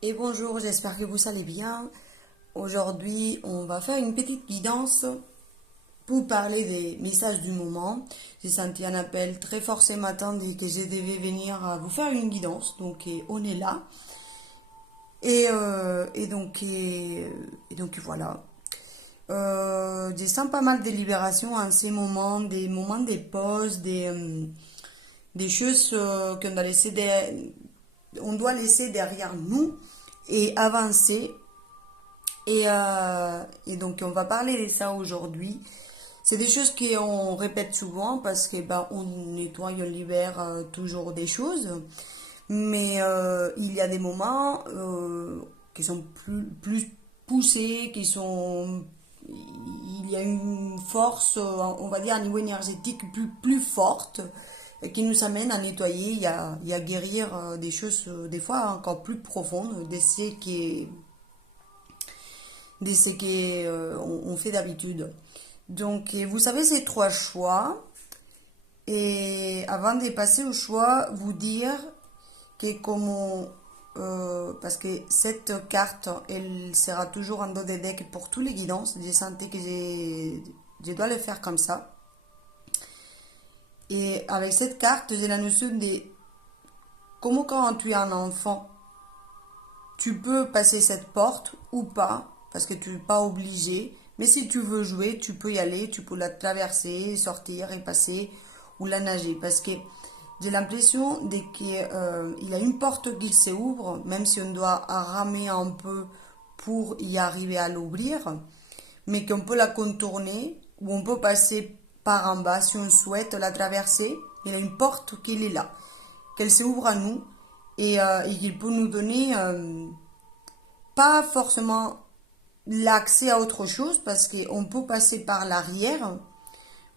Et bonjour, j'espère que vous allez bien. Aujourd'hui, on va faire une petite guidance pour parler des messages du moment. J'ai senti un appel très fort ce matin dès que je devais venir vous faire une guidance. Donc, on est là. Et donc voilà. Je sens pas mal de libération en ces moments, des moments de pause, des choses qu'on doit on doit laisser derrière nous et avancer. Et donc, on va parler de ça aujourd'hui. C'est des choses qu'on répète souvent parce que on nettoie, on libère toujours des choses. Mais il y a des moments qui sont plus poussés, il y a une force, on va dire, à niveau énergétique plus forte qui nous amène à nettoyer et à guérir des choses, des fois encore plus profondes, de ce qu'on fait d'habitude. Donc, vous savez, ces trois choix. Et avant de passer au choix, vous dire que parce que cette carte, elle sera toujours en dos des decks pour tous les guidances. J'ai senti que je dois le faire comme ça. Et avec cette carte, j'ai la notion de comment quand tu es un enfant, tu peux passer cette porte ou pas, parce que tu n'es pas obligé. Mais si tu veux jouer, tu peux y aller, tu peux la traverser, sortir et passer ou la nager. Parce que j'ai l'impression qu'il y a une porte qui s'ouvre, même si on doit ramer un peu pour y arriver à l'ouvrir, mais qu'on peut la contourner ou on peut passer par en bas si on souhaite la traverser. Il y a une porte qui est là, qu'elle s'ouvre à nous et qu'il peut nous donner pas forcément l'accès à autre chose parce qu'on peut passer par l'arrière,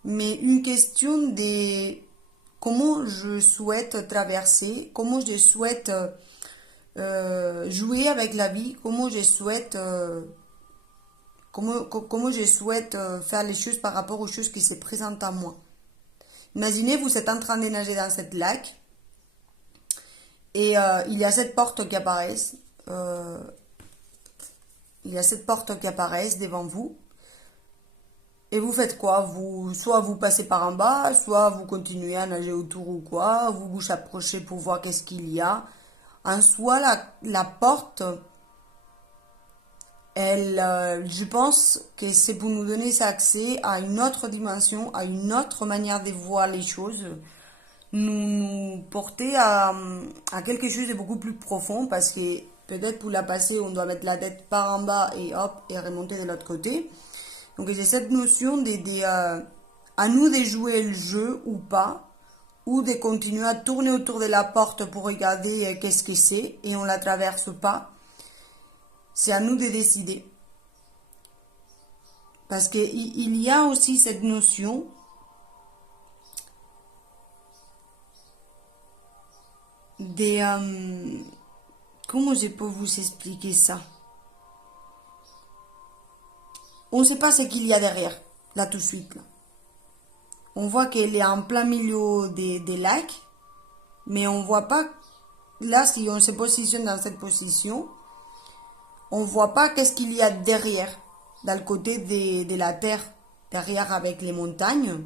mais une question de comment je souhaite traverser, comment je souhaite jouer avec la vie, comment je souhaite faire les choses par rapport aux choses qui se présentent à moi. Imaginez, vous êtes en train de nager dans cette lac et il y a cette porte qui apparaît. euh, il y a cette porte qui apparaît devant vous. Et vous faites quoi? Soit vous passez par en bas, soit vous continuez à nager autour ou quoi, vous vous approchez pour voir qu'est-ce qu'il y a. En soi, la porte, je pense que c'est pour nous donner accès à une autre dimension, à une autre manière de voir les choses, nous porter à quelque chose de beaucoup plus profond parce que peut-être pour la passer, on doit mettre la tête par en bas et hop, et remonter de l'autre côté. Donc j'ai cette notion à nous de jouer le jeu ou pas, ou de continuer à tourner autour de la porte pour regarder qu'est-ce que c'est et on la traverse pas. C'est à nous de décider. Parce qu'il y a aussi cette notion des... comment je peux vous expliquer ça? On ne sait pas ce qu'il y a derrière, là tout de suite. Là. On voit qu'elle est en plein milieu des lacs, mais on ne voit pas, là si on se positionne dans cette position, on ne voit pas qu'est-ce qu'il y a derrière, dans le côté de la terre, derrière avec les montagnes.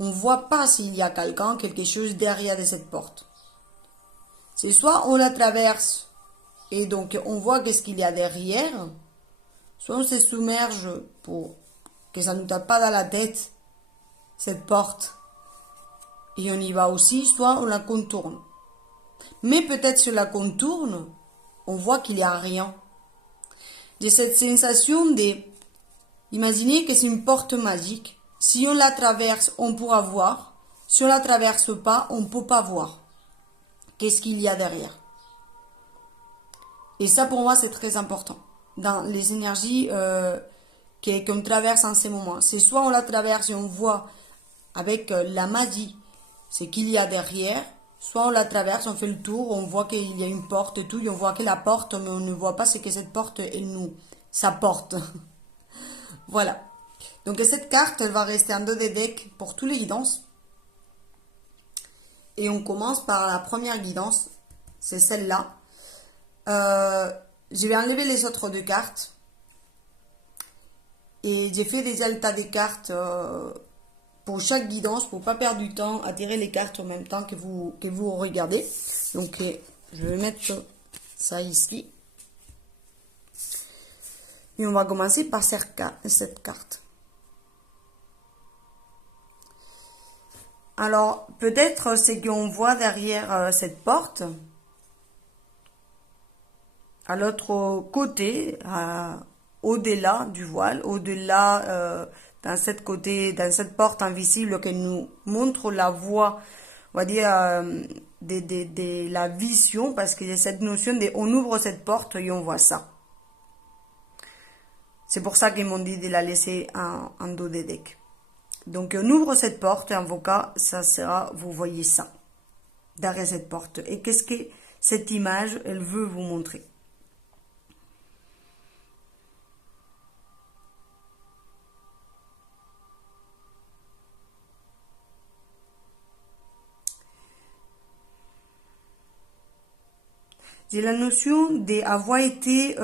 On ne voit pas s'il y a quelqu'un, quelque chose derrière de cette porte. C'est soit on la traverse et donc on voit qu'est-ce qu'il y a derrière, soit on se submerge pour que ça ne nous tape pas dans la tête, cette porte, et on y va aussi, soit on la contourne. Mais peut-être sur la contourne, on voit qu'il n'y a rien. J'ai cette sensation de... Imaginez que c'est une porte magique. Si on la traverse, on pourra voir. Si on la traverse pas, on ne peut pas voir. Qu'est-ce qu'il y a derrière? Et ça, pour moi, c'est très important. Dans les énergies qu'on traverse en ces moments. C'est soit on la traverse et on voit avec la magie ce qu'il y a derrière, soit on la traverse, on fait le tour, on voit qu'il y a une porte et tout, et on voit que la porte, mais on ne voit pas ce que cette porte, elle nous s'apporte. Voilà. Donc cette carte, elle va rester en dos des decks pour tous les guidances. Et on commence par la première guidance, c'est celle-là. je vais enlever les autres deux cartes. Et j'ai fait déjà le tas des cartes pour chaque guidance, pour pas perdre du temps à tirer les cartes en même temps que vous regardez. Donc, je vais mettre ça ici. Et on va commencer par cette carte. Alors, peut-être c'est qu'on voit derrière cette porte, à l'autre côté, au-delà du voile, au-delà dans cette porte invisible qui nous montre la voie, on va dire, de la vision, parce qu'il y a cette notion de on ouvre cette porte et on voit ça. C'est pour ça qu'ils m'ont dit de la laisser en dos de deck. Donc on ouvre cette porte et en vocat, ça sera, vous voyez ça, derrière cette porte. Et qu'est-ce que cette image, elle veut vous montrer? J'ai la notion d'avoir été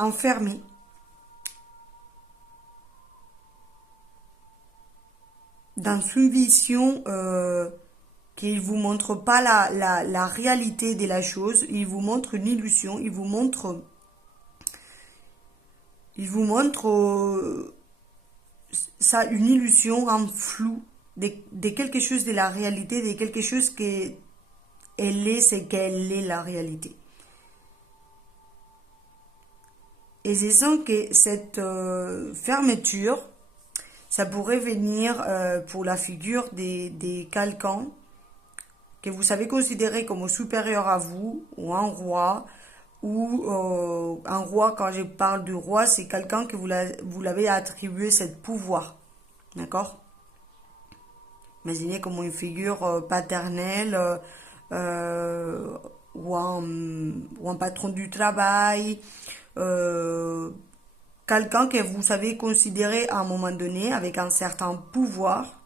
enfermé dans une vision qui ne vous montre pas la réalité de la chose, il vous montre une illusion, il vous montre ça, une illusion en flou de quelque chose de la réalité, de quelque chose que elle est, c'est qu'elle est la réalité. Et je sens que cette fermeture, ça pourrait venir pour la figure des quelqu'un que vous savez considérer comme supérieur à vous, ou un roi, quand je parle du roi, c'est quelqu'un que vous l'avez attribué ce pouvoir. D'accord? Imaginez comme une figure paternelle, ou un patron du travail, quelqu'un que vous savez considérer à un moment donné avec un certain pouvoir,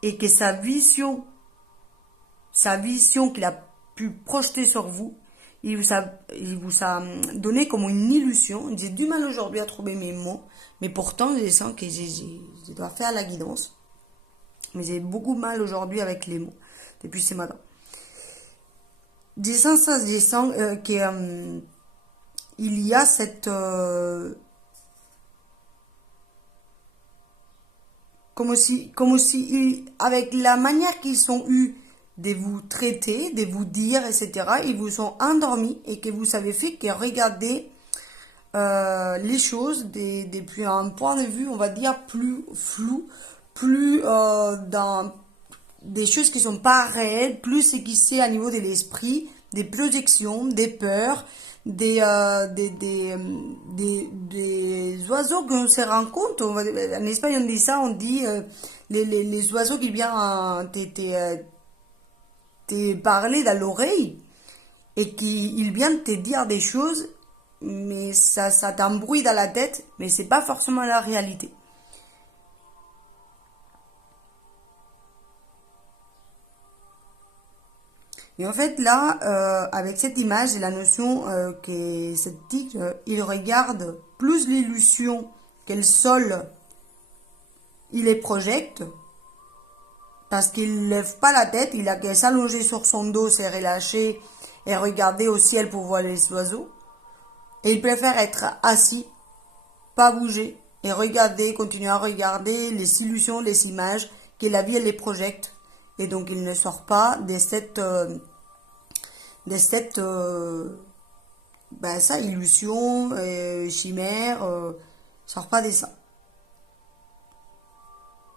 et que sa vision qu'il a pu projeter sur vous, il vous a donné comme une illusion. J'ai du mal aujourd'hui à trouver mes mots, mais pourtant je sens que je dois faire la guidance. Mais j'ai beaucoup de mal aujourd'hui avec les mots depuis ce matin. Je sens que il y a cette comme si avec la manière qu'ils ont eu de vous traiter, de vous dire, etc., ils vous ont endormi et que vous avez fait que regarder les choses depuis un point de vue, on va dire, plus flou, plus dans des choses qui sont pas réelles, plus ce qui c'est à niveau de l'esprit, des projections, des peurs, des oiseaux qu'on se rend compte. En Espagne, on dit ça, on dit les oiseaux qui viennent te parler dans l'oreille et qui viennent te dire des choses, mais ça t'embrouille dans la tête, mais c'est pas forcément la réalité. Et en fait, là, avec cette image, j'ai la notion que cette tigre, il regarde plus l'illusion qu'elle seule, il les projette, parce qu'il ne lève pas la tête, il a qu'à s'allonger sur son dos, se relâcher et regarder au ciel pour voir les oiseaux. Et il préfère être assis, pas bouger, et regarder, continuer à regarder les illusions, les images que la vie elle les projette. Et donc il ne sort pas de cette ça, illusion, chimère, sort pas de ça.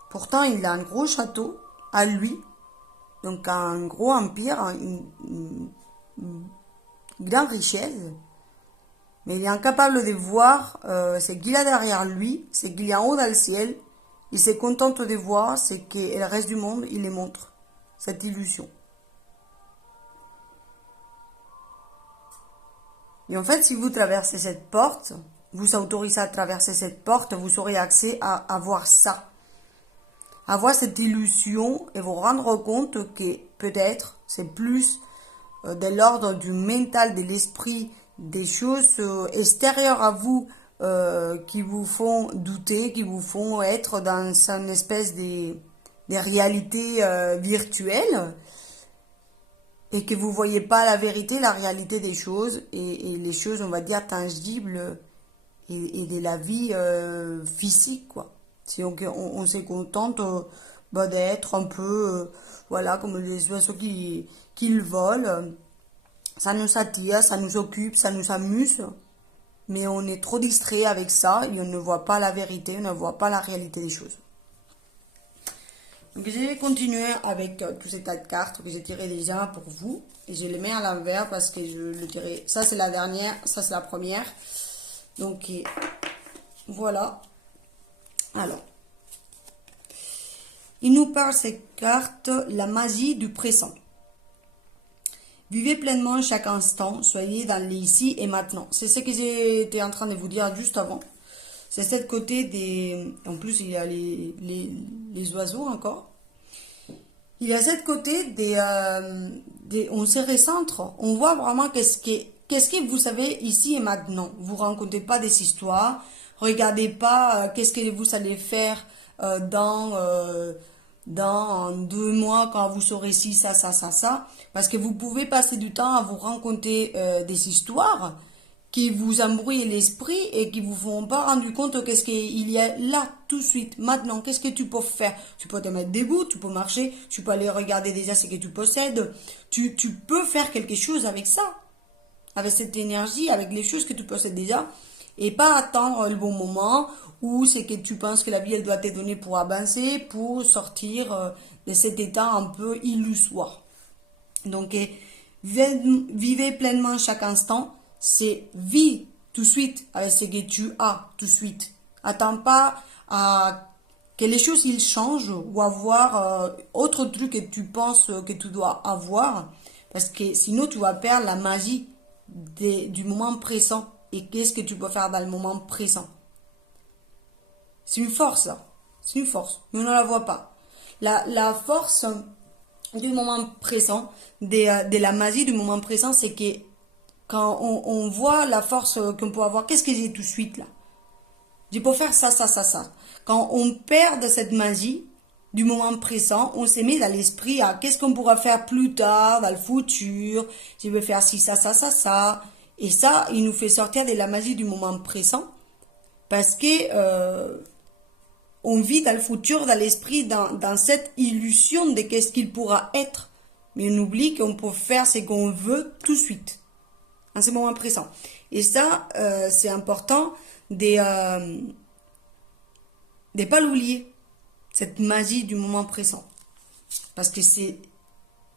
Pourtant, il a un gros château à lui, donc un gros empire, une grande richesse, mais il est incapable de voir ce qu'il a derrière lui, ce qu'il y a en haut dans le ciel. Il se contente de voir ce que le reste du monde, il les montre, cette illusion. Et en fait, si vous traversez cette porte, vous autorisez à traverser cette porte, vous aurez accès à voir ça. avoir cette illusion et vous rendre compte que peut-être c'est plus de l'ordre du mental, de l'esprit, des choses extérieures à vous qui vous font douter, qui vous font être dans une espèce de réalité virtuelle et que vous voyez pas la vérité, la réalité des choses et les choses, on va dire, tangibles et de la vie physique, quoi. Si on se contente d'être un peu, voilà, comme les oiseaux qui volent. Ça nous attire, ça nous occupe, ça nous amuse. Mais on est trop distrait avec ça et on ne voit pas la vérité, on ne voit pas la réalité des choses. Donc je vais continuer avec tous ces tas de cartes que j'ai tirées déjà pour vous. Et je les mets à l'envers parce que je le tirais. Ça c'est la dernière, ça c'est la première. Donc voilà. Alors. Il nous parle ces cartes, la magie du présent. Vivez pleinement chaque instant, soyez dans l'ici et maintenant. C'est ce que j'étais en train de vous dire juste avant. C'est cette côté des... En plus, il y a les oiseaux encore. Il y a cette côté des on se recentre. On voit vraiment qu'est-ce que vous savez ici et maintenant. Vous racontez pas des histoires. Regardez pas qu'est-ce que vous allez faire dans 2 mois quand vous saurez ci, ça. Parce que vous pouvez passer du temps à vous raconter des histoires qui vous embrouillent l'esprit et qui vous font pas rendre compte qu'est-ce qu'il y a là, tout de suite, maintenant. Qu'est-ce que tu peux faire? Tu peux te mettre debout, tu peux marcher, tu peux aller regarder déjà ce que tu possèdes. Tu peux faire quelque chose avec ça, avec cette énergie, avec les choses que tu possèdes déjà. Et pas attendre le bon moment où c'est que tu penses que la vie elle doit te donner pour avancer, pour sortir de cet état un peu illusoire. Donc vivez pleinement chaque instant, c'est vis tout de suite avec ce que tu as tout de suite. Attends pas à que les choses ils changent ou avoir autre truc que tu penses que tu dois avoir parce que sinon tu vas perdre la magie du moment présent. Et qu'est-ce que tu peux faire dans le moment présent? C'est une force, là. C'est une force. Mais on ne la voit pas. La force du moment présent, de la magie du moment présent, c'est que quand on voit la force qu'on peut avoir, qu'est-ce que j'ai tout de suite là? Je peux faire ça. Quand on perd de cette magie du moment présent, on se met dans l'esprit à qu'est-ce qu'on pourra faire plus tard, dans le futur. Je vais faire ci, ça. Et ça, il nous fait sortir de la magie du moment présent parce que on vit dans le futur, dans l'esprit, dans cette illusion de qu'est-ce qu'il pourra être. Mais on oublie qu'on peut faire ce qu'on veut tout de suite, en ce moment présent. Et ça, c'est important de pas l'oublier, cette magie du moment présent. Parce que c'est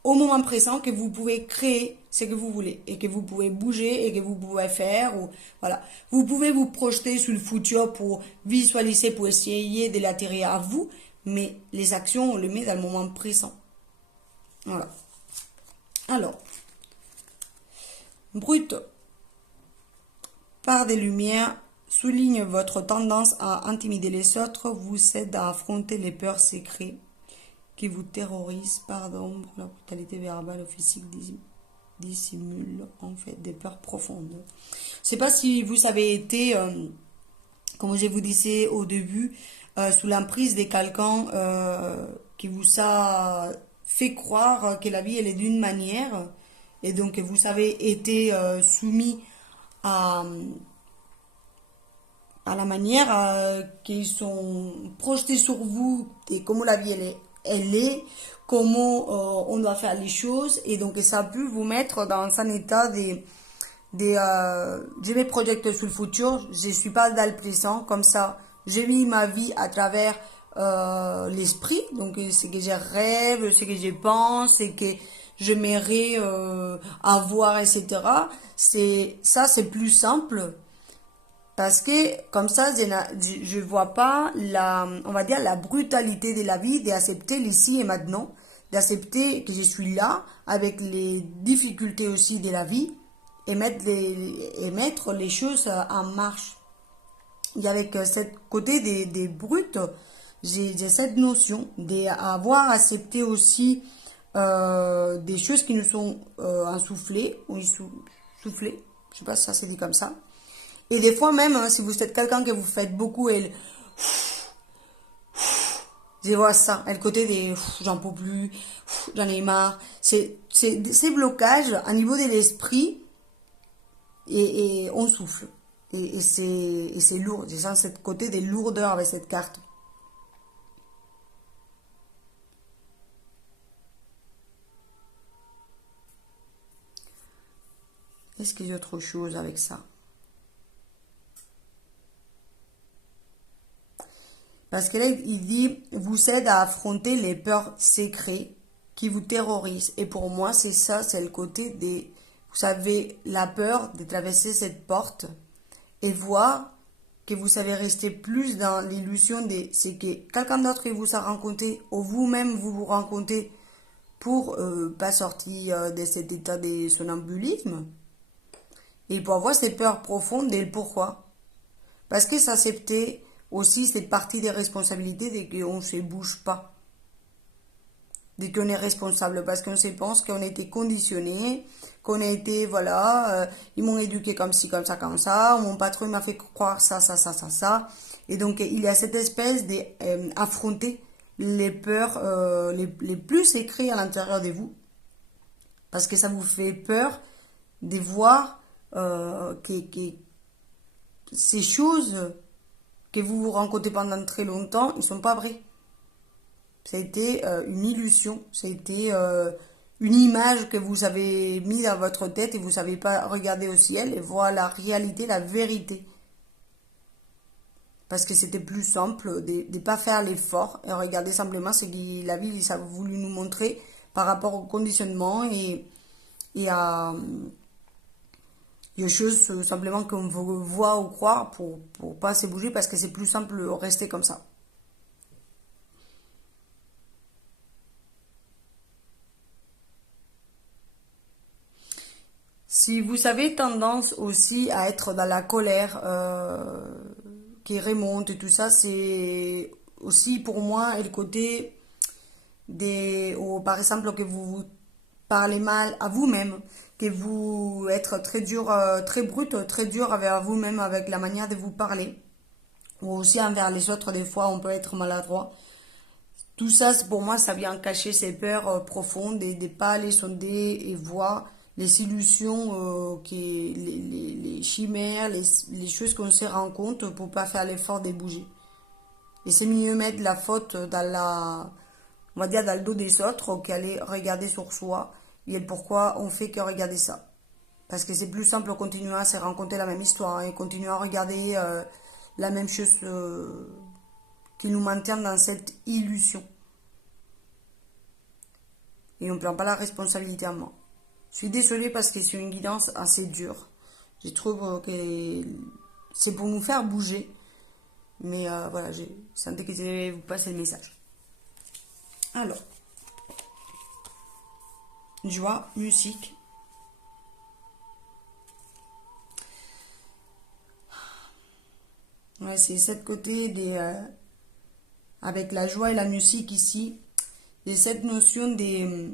au moment présent que vous pouvez créer ce que vous voulez et que vous pouvez bouger et que vous pouvez faire ou voilà. Vous pouvez vous projeter sur le futur pour visualiser, pour essayer de l'attirer à vous, mais les actions on les met dans le moment présent. Voilà. Alors, brut par des lumières souligne votre tendance à intimider les autres, vous aide à affronter les peurs secrètes qui vous terrorisent, pardon, la brutalité verbale ou physique dissimule en fait des peurs profondes. Je ne sais pas si vous avez été, comme je vous disais au début, sous l'emprise de quelqu'un qui vous a fait croire que la vie elle est d'une manière et donc vous avez été soumis à la manière qu'ils sont projetés sur vous et comment la vie elle est, comment on doit faire les choses et donc ça peut vous mettre dans un état je vais projeter sur le futur, je suis pas dans le présent, comme ça j'ai mis ma vie à travers l'esprit, donc ce que je rêve, ce que je pense, ce que j'aimerais avoir, etc. C'est plus simple. Parce que comme ça, je vois pas on va dire la brutalité de la vie, d'accepter l'ici et maintenant, d'accepter que je suis là avec les difficultés aussi de la vie et mettre les choses en marche. Et avec ce côté des brutes, j'ai cette notion d'avoir accepté aussi des choses qui nous sont insoufflées, ou soufflées, je sais pas si ça s'est dit comme ça. Et des fois même, hein, si vous êtes quelqu'un que vous faites beaucoup, je vois ça, et le côté des j'en peux plus, j'en ai marre. Ces blocages à niveau de l'esprit et on souffle. Et c'est lourd. J'ai sens ce côté des lourdeurs avec cette carte. Est-ce qu'il y a autre chose avec ça? Parce que là, il dit, vous aide à affronter les peurs secrètes qui vous terrorisent. Et pour moi, c'est ça, c'est le côté des... Vous savez, la peur de traverser cette porte et voir que vous savez rester plus dans l'illusion de... C'est que quelqu'un d'autre qui vous a rencontré, ou vous-même vous vous rencontrez pour pas sortir de cet état de somnambulisme. Et pour avoir cette peur profonde et le pourquoi. Parce que s'accepter aussi, c'est partie des responsabilités dès qu'on ne se bouge pas. Dès qu'on est responsable. Parce qu'on se pense qu'on a été conditionné, qu'on a été, voilà, ils m'ont éduqué comme ci, comme ça, mon patron m'a fait croire ça, ça, ça, ça, ça. Et donc, il y a cette espèce d'affronter les peurs les plus écrites à l'intérieur de vous. Parce que ça vous fait peur de voir que ces choses que vous vous rencontrez pendant très longtemps, ils ne sont pas vrais. Ça a été une illusion, ça a été une image que vous avez mis dans votre tête et vous ne savez pas regarder au ciel et voir la réalité, la vérité. Parce que c'était plus simple de ne pas faire l'effort et regarder simplement ce que la vie a voulu nous montrer par rapport au conditionnement et à des choses simplement qu'on veut voir ou croire pour pas se bouger parce que c'est plus simple de rester comme ça. Si vous avez tendance aussi à être dans la colère qui remonte et tout ça, c'est aussi pour moi le côté ou par exemple que vous parlez mal à vous-même, que vous êtes très dur, très brut, très dur avec vous-même avec la manière de vous parler, ou aussi envers les autres, des fois on peut être maladroit. Tout ça, pour moi, ça vient cacher ces peurs profondes et de ne pas les sonder et voir les illusions, les chimères, les choses qu'on se rend compte pour pas faire l'effort de bouger. Et c'est mieux mettre la faute on va dire dans le dos des autres qu'aller regarder sur soi et pourquoi on fait que regarder ça. Parce que c'est plus simple de continuer à se raconter la même histoire et continuer à regarder la même chose qui nous maintient dans cette illusion. Et on ne prend pas la responsabilité à moi. Je suis désolée parce que c'est une guidance assez dure. Je trouve que c'est pour nous faire bouger. Mais voilà, je sentais que je vais vous passer le message. Alors, joie, musique. Ouais, c'est cette côté avec la joie et la musique ici. Il y a cette notion des...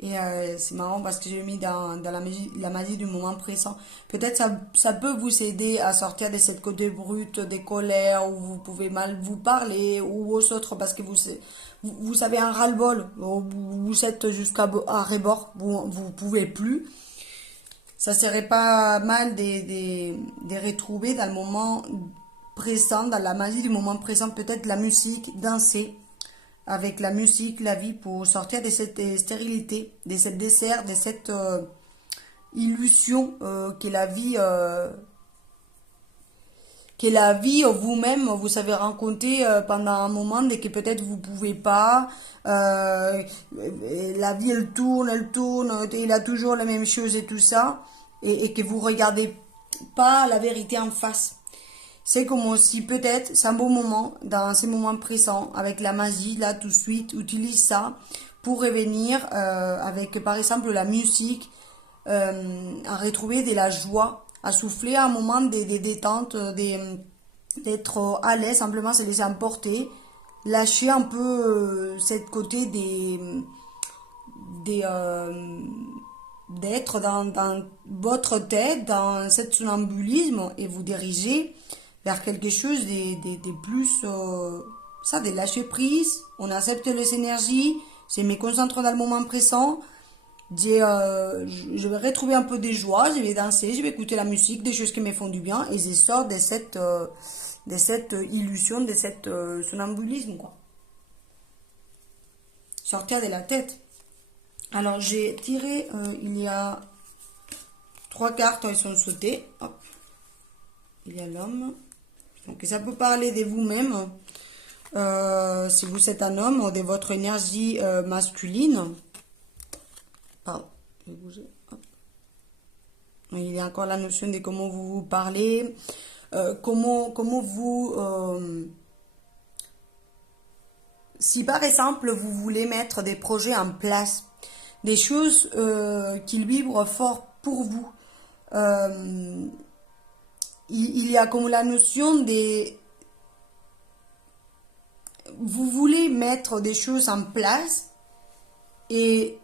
Et c'est marrant parce que j'ai mis dans la magie du moment présent. Peut-être ça peut vous aider à sortir de cette côté brut, des colères, où vous pouvez mal vous parler, ou aux autres parce que vous avez un ras-le-bol, vous êtes jusqu'à rebord, vous pouvez plus. Ça serait pas mal de retrouver dans le moment présent, dans la magie du moment présent, peut-être la musique, danser avec la musique, la vie, pour sortir de cette stérilité, de cette dessert, de cette illusion que la vie vous-même vous avez rencontré pendant un moment et que peut-être vous pouvez pas. La vie elle tourne, il a toujours la même chose et tout ça, et que vous regardez pas la vérité en face. C'est comme si peut-être c'est un bon moment, dans ces moments présents, avec la magie, là tout de suite, utilise ça pour revenir avec par exemple la musique, à retrouver de la joie, à souffler un moment des détentes, d'être à l'aise, simplement se laisser emporter, lâcher un peu cette côté des d'être dans votre tête, dans cet somnambulisme et vous diriger vers quelque chose de plus, ça, de lâcher prise. On accepte les énergies, je me concentre dans le moment présent. Je vais retrouver un peu de joie, je vais danser, je vais écouter la musique, des choses qui me font du bien et je sors de cette illusion, de cette somnambulisme, quoi. Sortir de la tête. Alors, j'ai tiré, il y a 3 cartes, elles sont sautées. Hop. Il y a l'homme. Donc, ça peut parler de vous-même, si vous êtes un homme, ou de votre énergie masculine. Pardon, je vais bouger. Hop. Il y a encore la notion de comment vous vous parlez, comment vous... si par exemple, vous voulez mettre des projets en place, des choses qui vibrent fort pour vous, il y a comme la notion des... Vous voulez mettre des choses en place et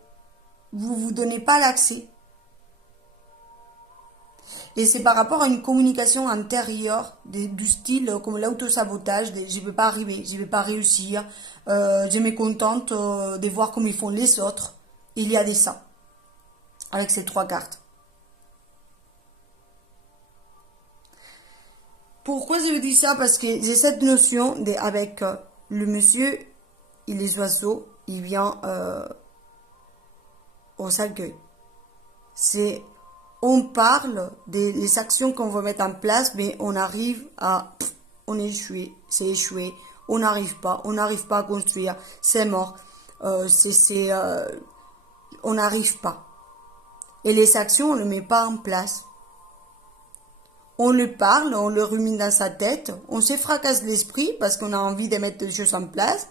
vous ne vous donnez pas l'accès. Et c'est par rapport à une communication intérieure du style comme l'autosabotage, je ne vais pas arriver, je ne vais pas réussir, je me contente de voir comme ils font les autres. Il y a des ça, avec ces 3 cartes. Pourquoi je vous dis ça? Parce que j'ai cette notion avec le monsieur et les oiseaux, il vient au cercueil. C'est... On parle des actions qu'on veut mettre en place, mais on arrive à... On est échoué, c'est échoué, on n'arrive pas à construire, c'est mort, on n'arrive pas. Et les actions, on ne les met pas en place. On le parle, on le rumine dans sa tête, on se fracasse l'esprit parce qu'on a envie de mettre des choses en place.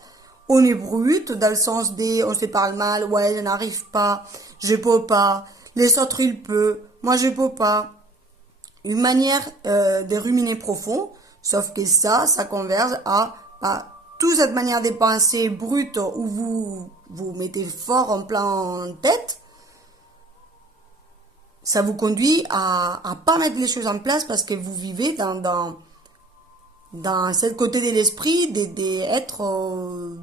On est brut dans le sens des... On se parle mal, ouais, je n'arrive pas, je peux pas, les autres ils peuvent, moi je peux pas. Une manière de ruminer profond, sauf que ça converge à toute cette manière de penser brute où vous mettez fort en plein tête. Ça vous conduit à pas mettre les choses en place parce que vous vivez dans ce côté de l'esprit d'être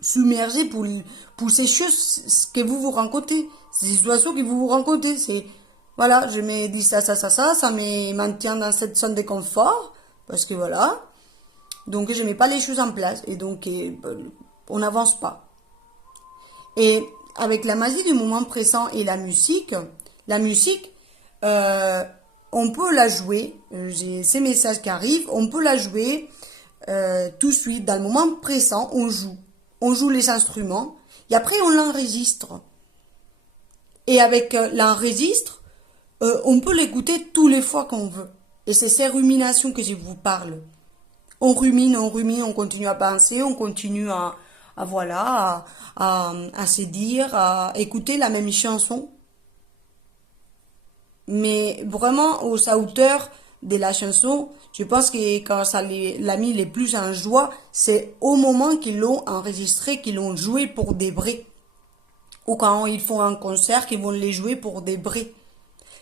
submergé pour ces choses que vous rencontrez, ces oiseaux que vous rencontrez. C'est, voilà, je me dis ça me maintient dans cette zone de confort parce que voilà, donc je mets pas les choses en place et donc on n'avance pas. Et avec la magie du moment présent et la musique, on peut la jouer, j'ai ces messages qui arrivent, on peut la jouer tout de suite, dans le moment présent, on joue les instruments, et après on l'enregistre. Et avec l'enregistre, on peut l'écouter tous les fois qu'on veut. Et c'est ces ruminations que je vous parle. On rumine, on continue à penser, on continue à se dire, à écouter la même chanson. Mais vraiment, aux auteurs de la chanson, je pense que quand ça l'a mis les plus en joie, c'est au moment qu'ils l'ont enregistré, qu'ils l'ont joué pour des vrais. Ou quand ils font un concert, qu'ils vont les jouer pour des vrais.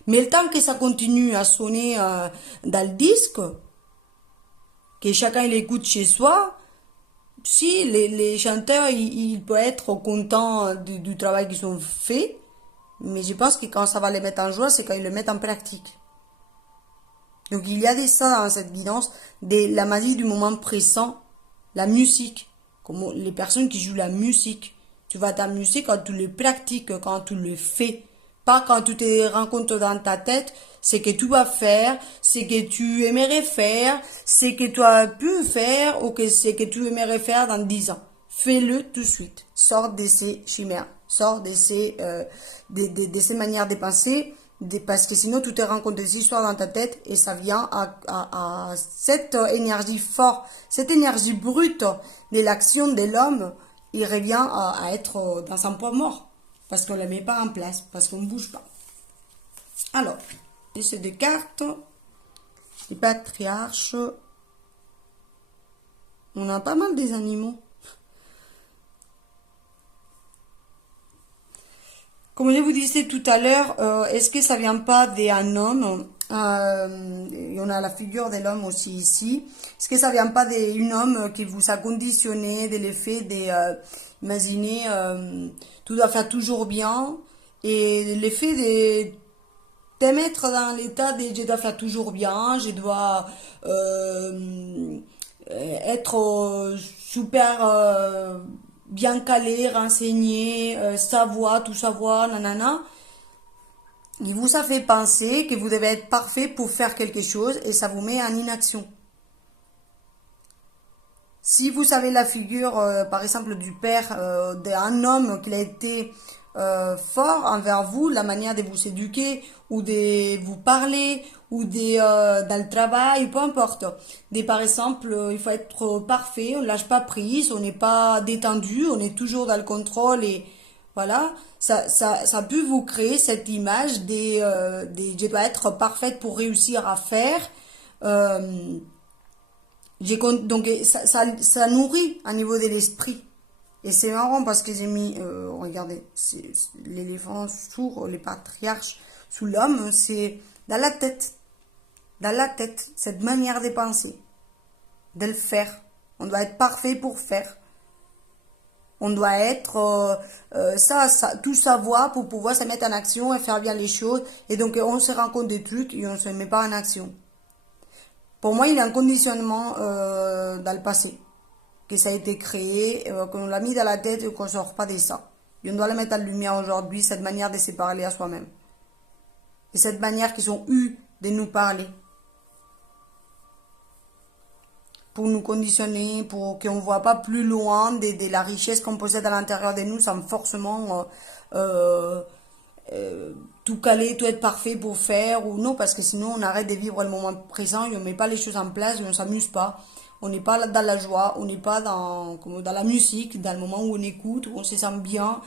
Mais le temps que ça continue à sonner dans le disque, que chacun l'écoute chez soi, si les chanteurs, ils peuvent être contents du travail qu'ils ont fait, mais je pense que quand ça va les mettre en joie, c'est quand ils le mettent en pratique. Donc il y a de ça dans cette guidance, de la magie du moment présent, la musique, comme les personnes qui jouent la musique. Tu vas t'amuser quand tu le pratiques, quand tu le fais. Pas quand tu te rends compte dans ta tête, c'est que tu vas faire, c'est que tu aimerais faire, c'est que tu as pu faire ou que c'est que tu aimerais faire dans 10 ans. Fais-le tout de suite. Sors de ces chimères. Sors de ces manières de penser, parce que sinon tu te rends compte des histoires dans ta tête et ça vient à cette énergie forte, cette énergie brute de l'action de l'homme, il revient à être dans un point mort, parce qu'on ne la met pas en place, parce qu'on ne bouge pas. Alors, ces 2 cartes, les patriarches On a pas mal des animaux. Comme je vous disais tout à l'heure, est-ce que ça vient pas d'un homme et on a la figure de l'homme aussi ici. Est-ce que ça vient pas d'un homme qui vous a conditionné de l'effet de, imaginez, tout doit faire toujours bien et l'effet de te mettre dans l'état de je dois faire toujours bien, je dois être super bien calé, renseigné, savoir, tout savoir, nanana. Il vous a fait penser que vous devez être parfait pour faire quelque chose et ça vous met en inaction. Si vous avez la figure, par exemple, du père d'un homme qui a été fort envers vous, la manière de vous éduquer ou de vous parler ou dans le travail, peu importe. Par exemple, il faut être parfait, on ne lâche pas prise, on n'est pas détendu, on est toujours dans le contrôle et voilà. Ça peut vous créer cette image je dois être parfaite pour réussir à faire. Euh, donc ça nourrit à niveau de l'esprit. Et c'est marrant parce que j'ai mis, regardez, l'éléphant sourd, les patriarches sous l'homme, c'est dans la tête. Dans la tête, cette manière de penser, de le faire. On doit être parfait pour faire. On doit être tout savoir pour pouvoir se mettre en action et faire bien les choses. Et donc on se rend compte des trucs et on ne se met pas en action. Pour moi, il y a un conditionnement dans le passé, que ça a été créé, qu'on l'a mis dans la tête et qu'on ne sort pas de ça. Et on doit le mettre en lumière aujourd'hui, cette manière de se parler à soi-même. Et cette manière qu'ils ont eu de nous parler. Pour nous conditionner, pour qu'on ne voit pas plus loin de la richesse qu'on possède à l'intérieur de nous, sans forcément tout caler, tout être parfait pour faire, ou non, parce que sinon on arrête de vivre le moment présent et on ne met pas les choses en place et on ne s'amuse pas. On n'est pas dans la joie, on n'est pas comme dans la musique, dans le moment où on écoute, où on se sent bien.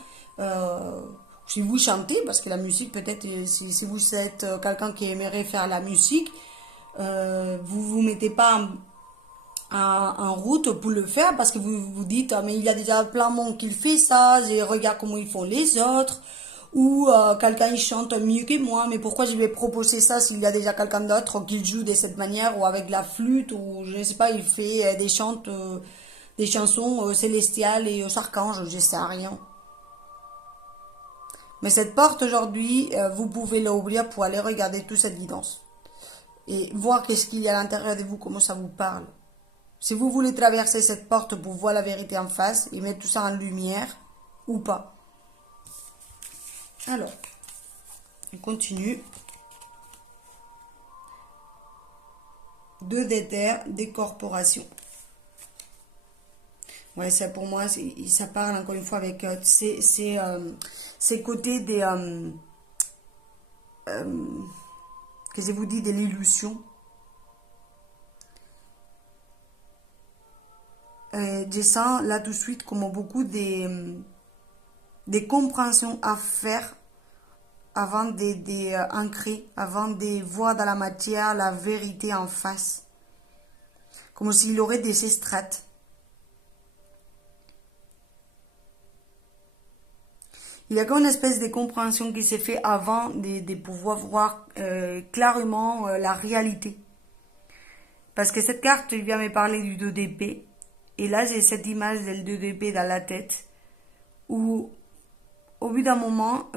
Si vous chantez, parce que la musique, peut-être, si vous êtes quelqu'un qui aimerait faire la musique, vous vous mettez pas en route pour le faire parce que vous vous dites ah, mais il y a déjà plein de monde qui fait ça, je regarde comment ils font les autres, ou quelqu'un il chante mieux que moi, mais pourquoi je vais proposer ça s'il y a déjà quelqu'un d'autre qui joue de cette manière ou avec la flûte ou je ne sais pas, il fait des chansons célestiales et aux archanges, je sais rien. Mais cette porte aujourd'hui, vous pouvez l'ouvrir pour aller regarder toute cette guidance et voir qu'est-ce qu'il y a à l'intérieur de vous, comment ça vous parle. Si vous voulez traverser cette porte pour voir la vérité en face et mettre tout ça en lumière ou pas. Alors, on continue. 2 d'éther, des corporations. Ouais, ça pour moi, ça parle encore une fois avec ces côtés que je vous dis de l'illusion. Je sens là tout de suite comme beaucoup des compréhensions à faire avant d'ancrer, avant de voir dans la matière la vérité en face. Comme s'il aurait des strates. Il y a comme une espèce de compréhension qui s'est fait avant de pouvoir voir clairement la réalité. Parce que cette carte, il vient me parler du 2 d'épée. Et là, j'ai cette image del 2 d'épée dans la tête. Où, au bout d'un moment,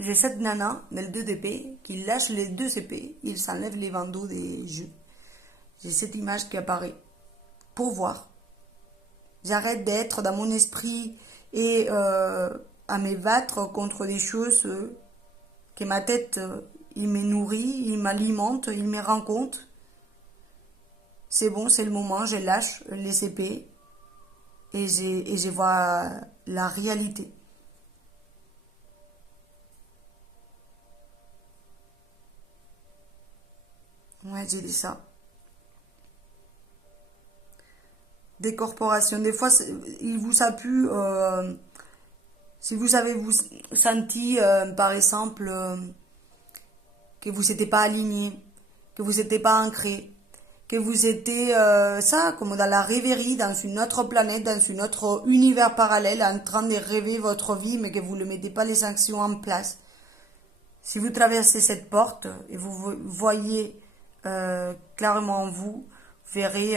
j'ai cette nana, del 2 d'épée, qui lâche les 2 épées. Il s'enlève les bandeaux des jeux. J'ai cette image qui apparaît. Pour voir. J'arrête d'être dans mon esprit et à me battre contre des choses que ma tête, il me nourrit, il m'alimente, il me rend compte. C'est bon, c'est le moment, je lâche les épées et je vois la réalité. Ouais, j'ai dit ça. Des corporations, des fois, il vous a pu, si vous avez vous senti, par exemple, que vous n'étiez pas aligné, que vous n'étiez pas ancré, que vous étiez ça, comme dans la rêverie, dans une autre planète, dans un autre univers parallèle, en train de rêver votre vie, mais que vous ne mettez pas les actions en place. Si vous traversez cette porte et vous voyez clairement vous verrez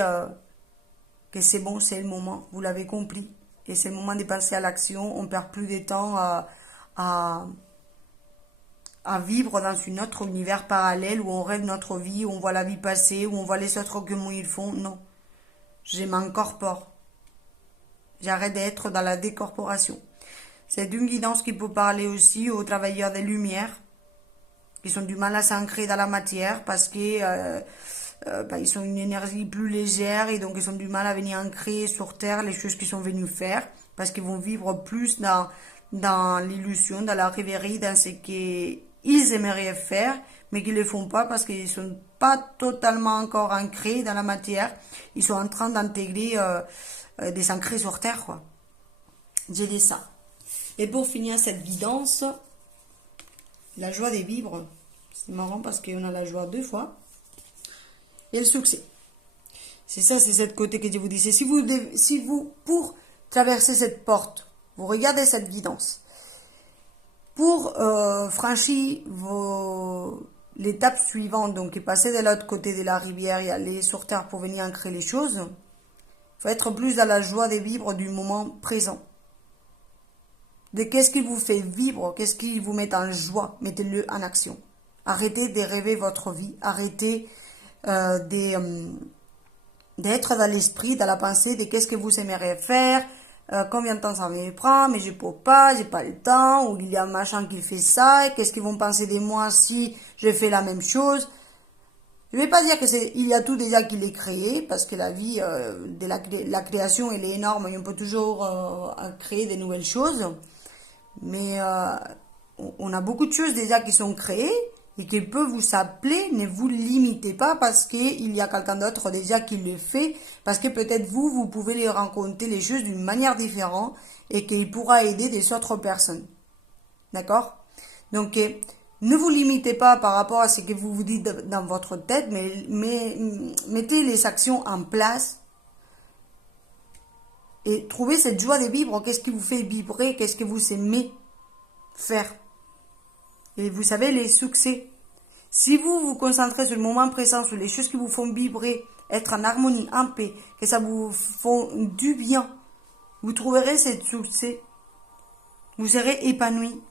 que c'est bon, c'est le moment, vous l'avez compris. Et c'est le moment de passer à l'action, on perd plus de temps à vivre dans un autre univers parallèle où on rêve notre vie, où on voit la vie passer, où on voit les autres comment ils font. Non, je m'incorpore. J'arrête d'être dans la décorporation. C'est une guidance qui peut parler aussi aux travailleurs des lumières, qui ont du mal à s'ancrer dans la matière parce que ils ont une énergie plus légère et donc ils ont du mal à venir ancrer sur terre les choses qu'ils sont venus faire parce qu'ils vont vivre plus dans l'illusion, dans la rêverie, dans ce qu'ils aimeraient faire mais qu'ils ne le font pas parce qu'ils ne sont pas totalement encore ancrés dans la matière. Ils sont en train d'intégrer des ancrés sur terre, quoi. J'ai dit ça. Et pour finir cette guidance, la joie de vivre. C'est marrant parce qu'on a la joie 2 fois. Et le succès. C'est ça, c'est cette côté que je vous disais. Si vous, pour traverser cette porte, vous regardez cette guidance, pour franchir l'étape suivante, donc passer de l'autre côté de la rivière et aller sur terre pour venir ancrer les choses, il faut être plus dans la joie de vivre du moment présent. De qu'est-ce qui vous fait vivre, qu'est-ce qui vous met en joie, mettez-le en action. Arrêtez de rêver votre vie, arrêtez d'être dans l'esprit, dans la pensée de qu'est-ce que vous aimeriez faire, combien de temps ça me prend, mais je peux pas, j'ai pas le temps, ou il y a un machin qui fait ça, et qu'est-ce qu'ils vont penser de moi si je fais la même chose. Je vais pas dire que il y a tout déjà qui l'est créé, parce que la vie de la création elle est énorme et on peut toujours créer de nouvelles choses, mais on a beaucoup de choses déjà qui sont créées et qui peuvent vous appeler. Ne vous limitez pas parce qu'il y a quelqu'un d'autre déjà qui le fait, parce que peut-être vous pouvez les rencontrer les choses d'une manière différente et qu'il pourra aider des autres personnes. D'accord? Donc, ne vous limitez pas par rapport à ce que vous vous dites dans votre tête, mais mettez les actions en place et trouvez cette joie de vivre. Qu'est-ce qui vous fait vibrer? Qu'est-ce que vous aimez faire? Et vous savez, les succès. Si vous vous concentrez sur le moment présent, sur les choses qui vous font vibrer, être en harmonie, en paix, que ça vous fait du bien, vous trouverez ce succès. Vous serez épanoui.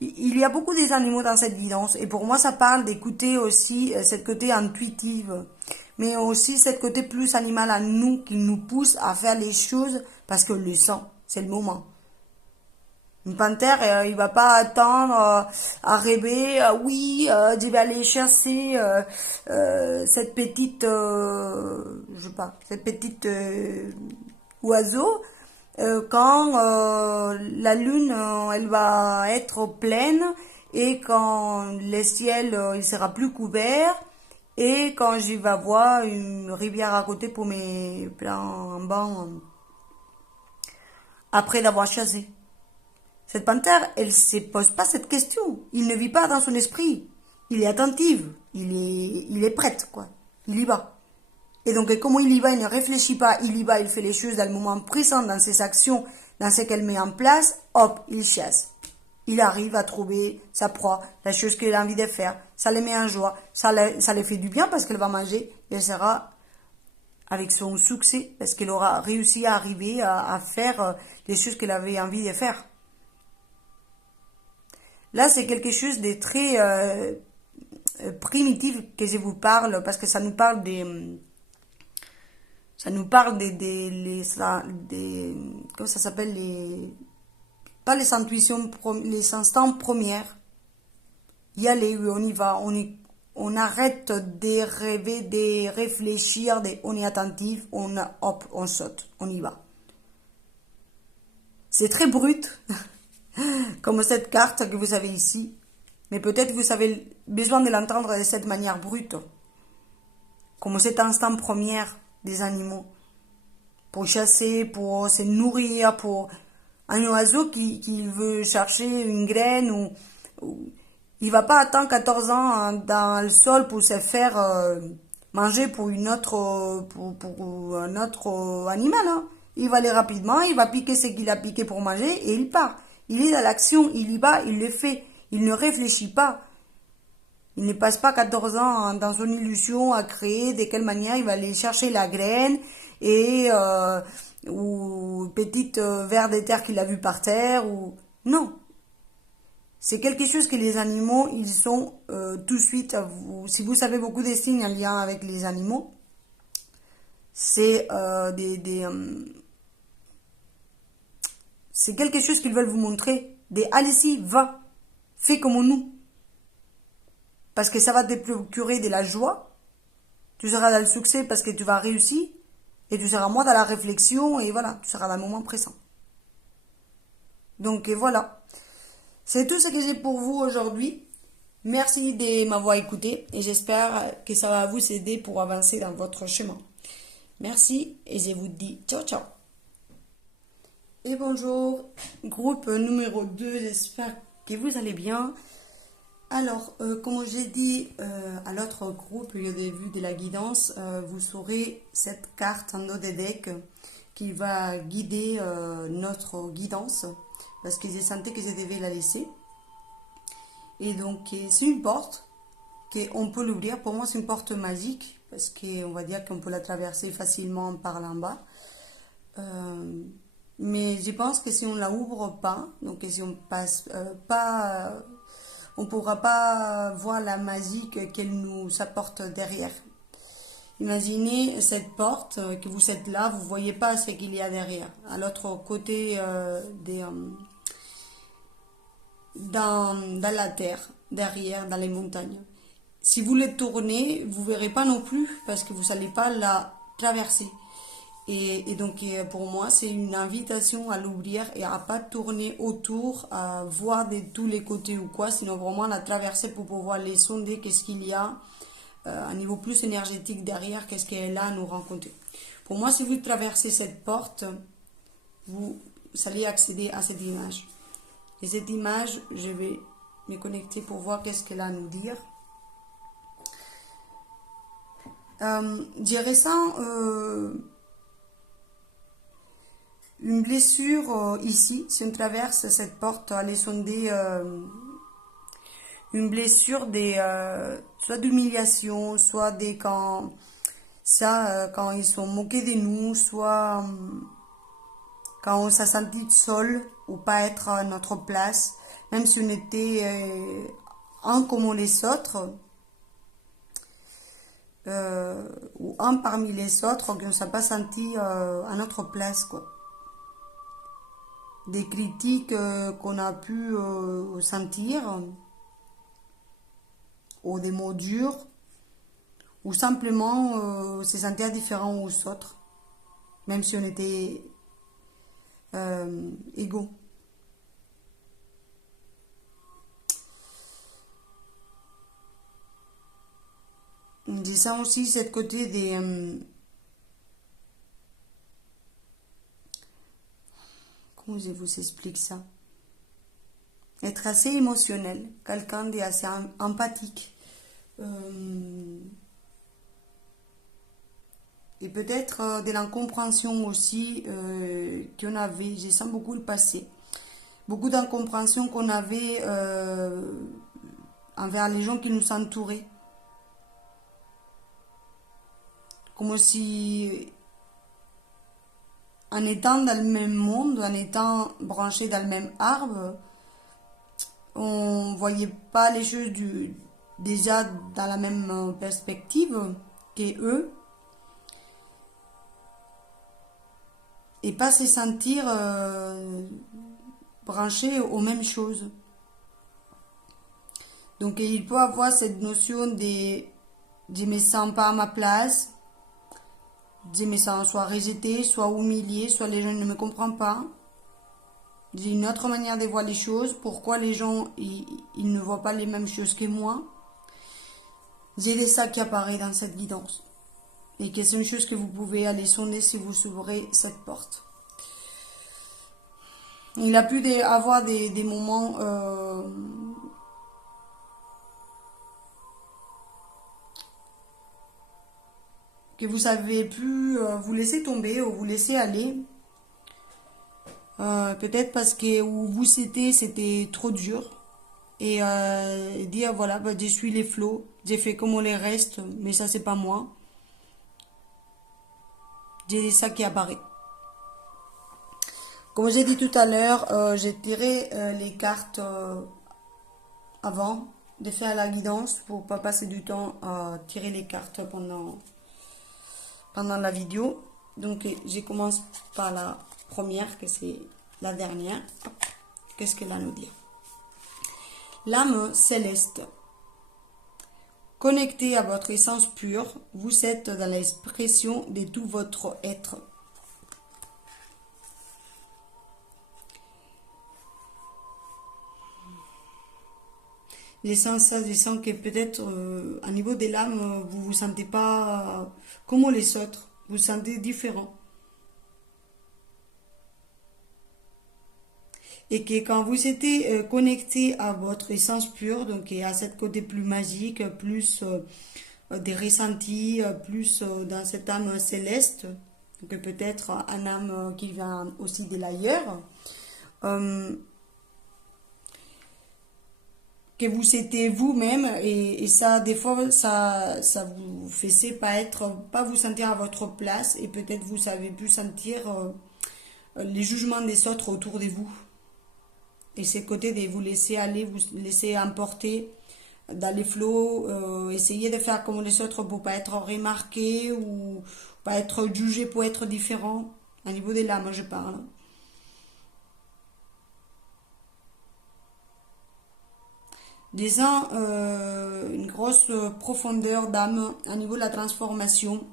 Il y a beaucoup des animaux dans cette guidance. Et pour moi, ça parle d'écouter aussi cette côté intuitive. Mais aussi cette côté plus animal à nous, qui nous pousse à faire les choses parce qu'on le sent. C'est le moment. Une panthère, il va pas attendre à rêver, oui, je vais aller chasser cette petite, je sais pas, cette petite oiseau quand la lune, elle va être pleine et quand le ciel, il sera plus couvert et quand je vais voir une rivière à côté pour mes plans en banc après d'avoir chassé. Cette panthère, elle ne se pose pas cette question. Il ne vit pas dans son esprit. Il est attentif. Il est prête, quoi. Il y va. Et donc, comment il y va, il ne réfléchit pas. Il y va, il fait les choses dans le moment présent, dans ses actions, dans ce qu'elle met en place. Hop, il chasse. Il arrive à trouver sa proie, la chose qu'il a envie de faire. Ça le met en joie. Ça le fait du bien parce qu'elle va manger. Elle sera avec son succès parce qu'elle aura réussi à arriver à faire les choses qu'elle avait envie de faire. Là, c'est quelque chose de très primitif que je vous parle, parce que ça nous parle des comment ça s'appelle, pas les intuitions, les instants premières. Y aller, oui, on y va, on arrête de rêver, de réfléchir, on est attentif, hop, on saute, on y va. C'est très brut. Comme cette carte que vous avez ici. Mais peut-être vous avez besoin de l'entendre de cette manière brute. Comme cet instant premier des animaux. Pour chasser, pour se nourrir, pour un oiseau qui veut chercher une graine Il va pas attendre 14 ans dans le sol pour se faire manger pour une autre pour un autre animal. Hein. Il va aller rapidement, il va piquer ce qu'il a piqué pour manger et il part. Il est dans l'action, il y va, il le fait. Il ne réfléchit pas. Il ne passe pas 14 ans dans son illusion à créer de quelle manière il va aller chercher la graine et ou petite ver de terre qu'il a vu par terre ou non. C'est quelque chose que les animaux, ils sont tout de suite, si vous savez beaucoup des signes en lien avec les animaux, c'est c'est quelque chose qu'ils veulent vous montrer. Des allez-y, va, fais comme nous. Parce que ça va te procurer de la joie, tu seras dans le succès parce que tu vas réussir, et tu seras moins dans la réflexion, et voilà, tu seras dans le moment présent. Donc voilà. C'est tout ce que j'ai pour vous aujourd'hui. Merci de m'avoir écouté et j'espère que ça va vous aider pour avancer dans votre chemin. Merci et je vous dis ciao ciao. Et bonjour, groupe numéro 2, j'espère que vous allez bien. Alors, comme j'ai dit à l'autre groupe au début de la guidance, vous aurez cette carte en haut des decks qui va guider notre guidance parce que j'ai senti que je devais la laisser. Et donc, c'est une porte qu'on peut l'ouvrir. Pour moi, c'est une porte magique parce qu'on va dire qu'on peut la traverser facilement par là en bas. Mais je pense que si on la ouvre pas, donc si on passe pas, on pourra pas voir la magie qu'elle nous apporte derrière. Imaginez cette porte que vous êtes là, vous voyez pas ce qu'il y a derrière. À l'autre côté dans la terre, derrière, dans les montagnes. Si vous les tournez, vous verrez pas non plus parce que vous n'allez pas la traverser. Et donc pour moi, c'est une invitation à l'ouvrir et à pas tourner autour, à voir de tous les côtés ou quoi, sinon vraiment la traverser pour pouvoir les sonder, qu'est-ce qu'il y a à un niveau plus énergétique derrière, qu'est-ce qu'elle est là à nous rencontrer. Pour moi, si vous traversez cette porte, vous allez accéder à cette image. Et cette image, je vais me connecter pour voir qu'est-ce qu'elle a à nous dire. Je ressens une blessure ici. Si on traverse cette porte, aller sonder une blessure soit d'humiliation, soit quand ils sont moqués de nous, soit quand on s'est senti seul ou pas être à notre place, même si on était un comme les autres, ou un parmi les autres, qu'on ne s'est pas senti à notre place, quoi. Des critiques qu'on a pu sentir, ou des mots durs, ou simplement se sentir différent aux autres, même si on était égaux. Je sens aussi cette côté des comment je vous explique ça, être assez émotionnel, quelqu'un d'assez empathique, et peut-être de l'incompréhension aussi qu'on avait, je sens beaucoup le passé, beaucoup d'incompréhension qu'on avait envers les gens qui nous entouraient, comme si en étant dans le même monde, en étant branché dans le même arbre, on voyait pas les choses déjà dans la même perspective que eux, et pas se sentir branché aux mêmes choses. Donc il peut avoir cette notion de je me sens pas à ma place, je me sens soit rejeté, soit humilié, soit les gens ne me comprennent pas. J'ai une autre manière de voir les choses. Pourquoi les gens ils ne voient pas les mêmes choses que moi? J'ai des sacs qui apparaissent dans cette guidance. Et que c'est une chose que vous pouvez aller sonder si vous ouvrez cette porte. Il a pu avoir des moments que vous savez plus vous laisser tomber ou vous laisser aller. Peut-être parce que où vous étiez, c'était trop dur. Et dire voilà, bah, je suis les flots, j'ai fait comme on les reste, mais ça c'est pas moi. J'ai ça qui apparaît. Comme j'ai dit tout à l'heure, j'ai tiré les cartes avant de faire la guidance pour pas passer du temps à tirer les cartes pendant la vidéo. Donc je commence par la première, que c'est la dernière. Qu'est-ce qu'elle a à nous dire? L'âme céleste. Connecté à votre essence pure, vous êtes dans l'expression de tout votre être. Je sens que peut-être à niveau de l'âme, vous vous sentez pas comme les autres, vous vous sentez différent. Et que quand vous étiez connecté à votre essence pure, donc et à cette côté plus magique, plus des ressentis, plus dans cette âme céleste, donc peut-être un âme qui vient aussi de l'ailleurs, euh, que vous étiez vous-même et ça des fois ça vous fait pas vous sentir à votre place et peut-être vous savez plus sentir les jugements des autres autour de vous. Et c'est côté de vous laisser aller, vous laisser emporter dans les flots, essayer de faire comme les autres pour pas être remarqué ou pas être jugé pour être différent. À niveau de l'âme, je parle. Disons une grosse profondeur d'âme à niveau de la transformation.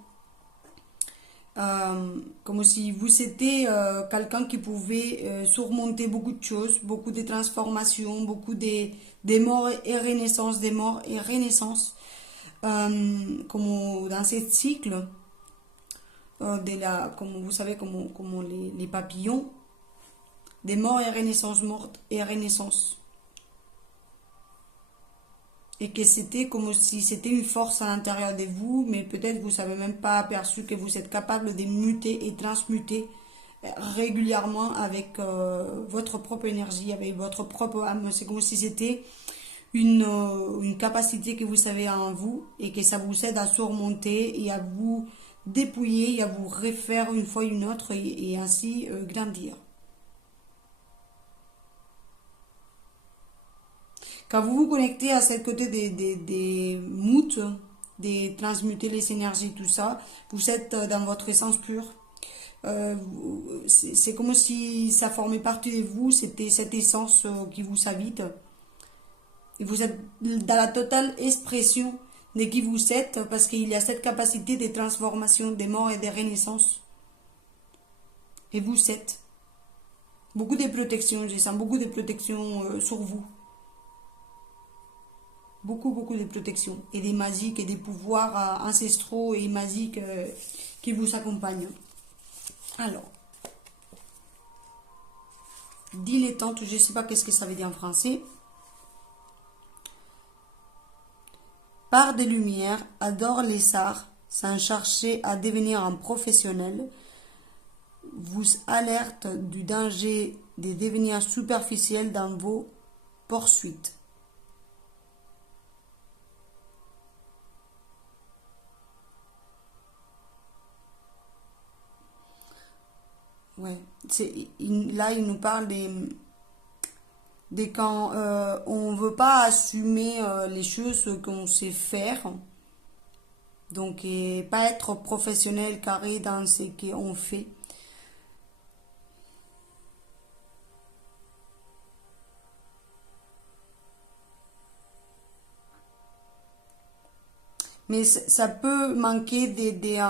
Comme si vous étiez quelqu'un qui pouvait surmonter beaucoup de choses, beaucoup de transformations, beaucoup de morts et renaissances, des morts et renaissances, comme dans ce cycle comme vous savez, comme les papillons, des morts et renaissances, mortes et renaissances. Et que c'était comme si c'était une force à l'intérieur de vous, mais peut-être vous savez même pas aperçu que vous êtes capable de muter et transmuter régulièrement avec votre propre énergie, avec votre propre âme. C'est comme si c'était une capacité que vous savez en vous et que ça vous aide à surmonter et à vous dépouiller et à vous refaire une fois une autre et ainsi grandir. Quand vous vous connectez à cette côté des moods, de transmuter les énergies, tout ça, vous êtes dans votre essence pure. C'est comme si ça formait partie de vous, c'était cette essence qui vous habite. Et vous êtes dans la totale expression de qui vous êtes parce qu'il y a cette capacité de transformation des morts et des renaissances. Et vous êtes. Beaucoup de protection, je sens beaucoup de protection sur vous. Beaucoup de protection et des magiques et des pouvoirs ancestraux et magiques qui vous accompagnent. Alors, dilettante, je ne sais pas qu'est-ce que ça veut dire en français. Par des lumières, adore les arts, sans chercher à devenir un professionnel, vous alerte du danger de devenir superficiel dans vos poursuites. Ouais, là il nous parle des quand on ne veut pas assumer les choses qu'on sait faire, donc et pas être professionnel carré dans ce qu'on fait. Mais ça peut manquer des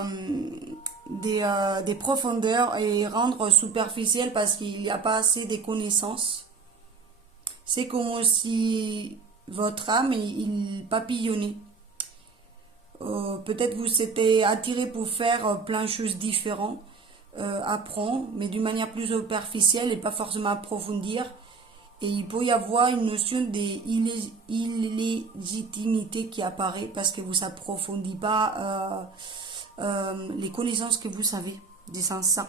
profondeurs et rendre superficiel parce qu'il n'y a pas assez de connaissances. C'est comme si votre âme, il papillonnait. Peut-être vous étiez attiré pour faire plein de choses différentes, apprendre, mais d'une manière plus superficielle et pas forcément approfondir. Et il peut y avoir une notion d'illégitimité qui apparaît parce que vous n'approfondissez pas les connaissances que vous savez des sens.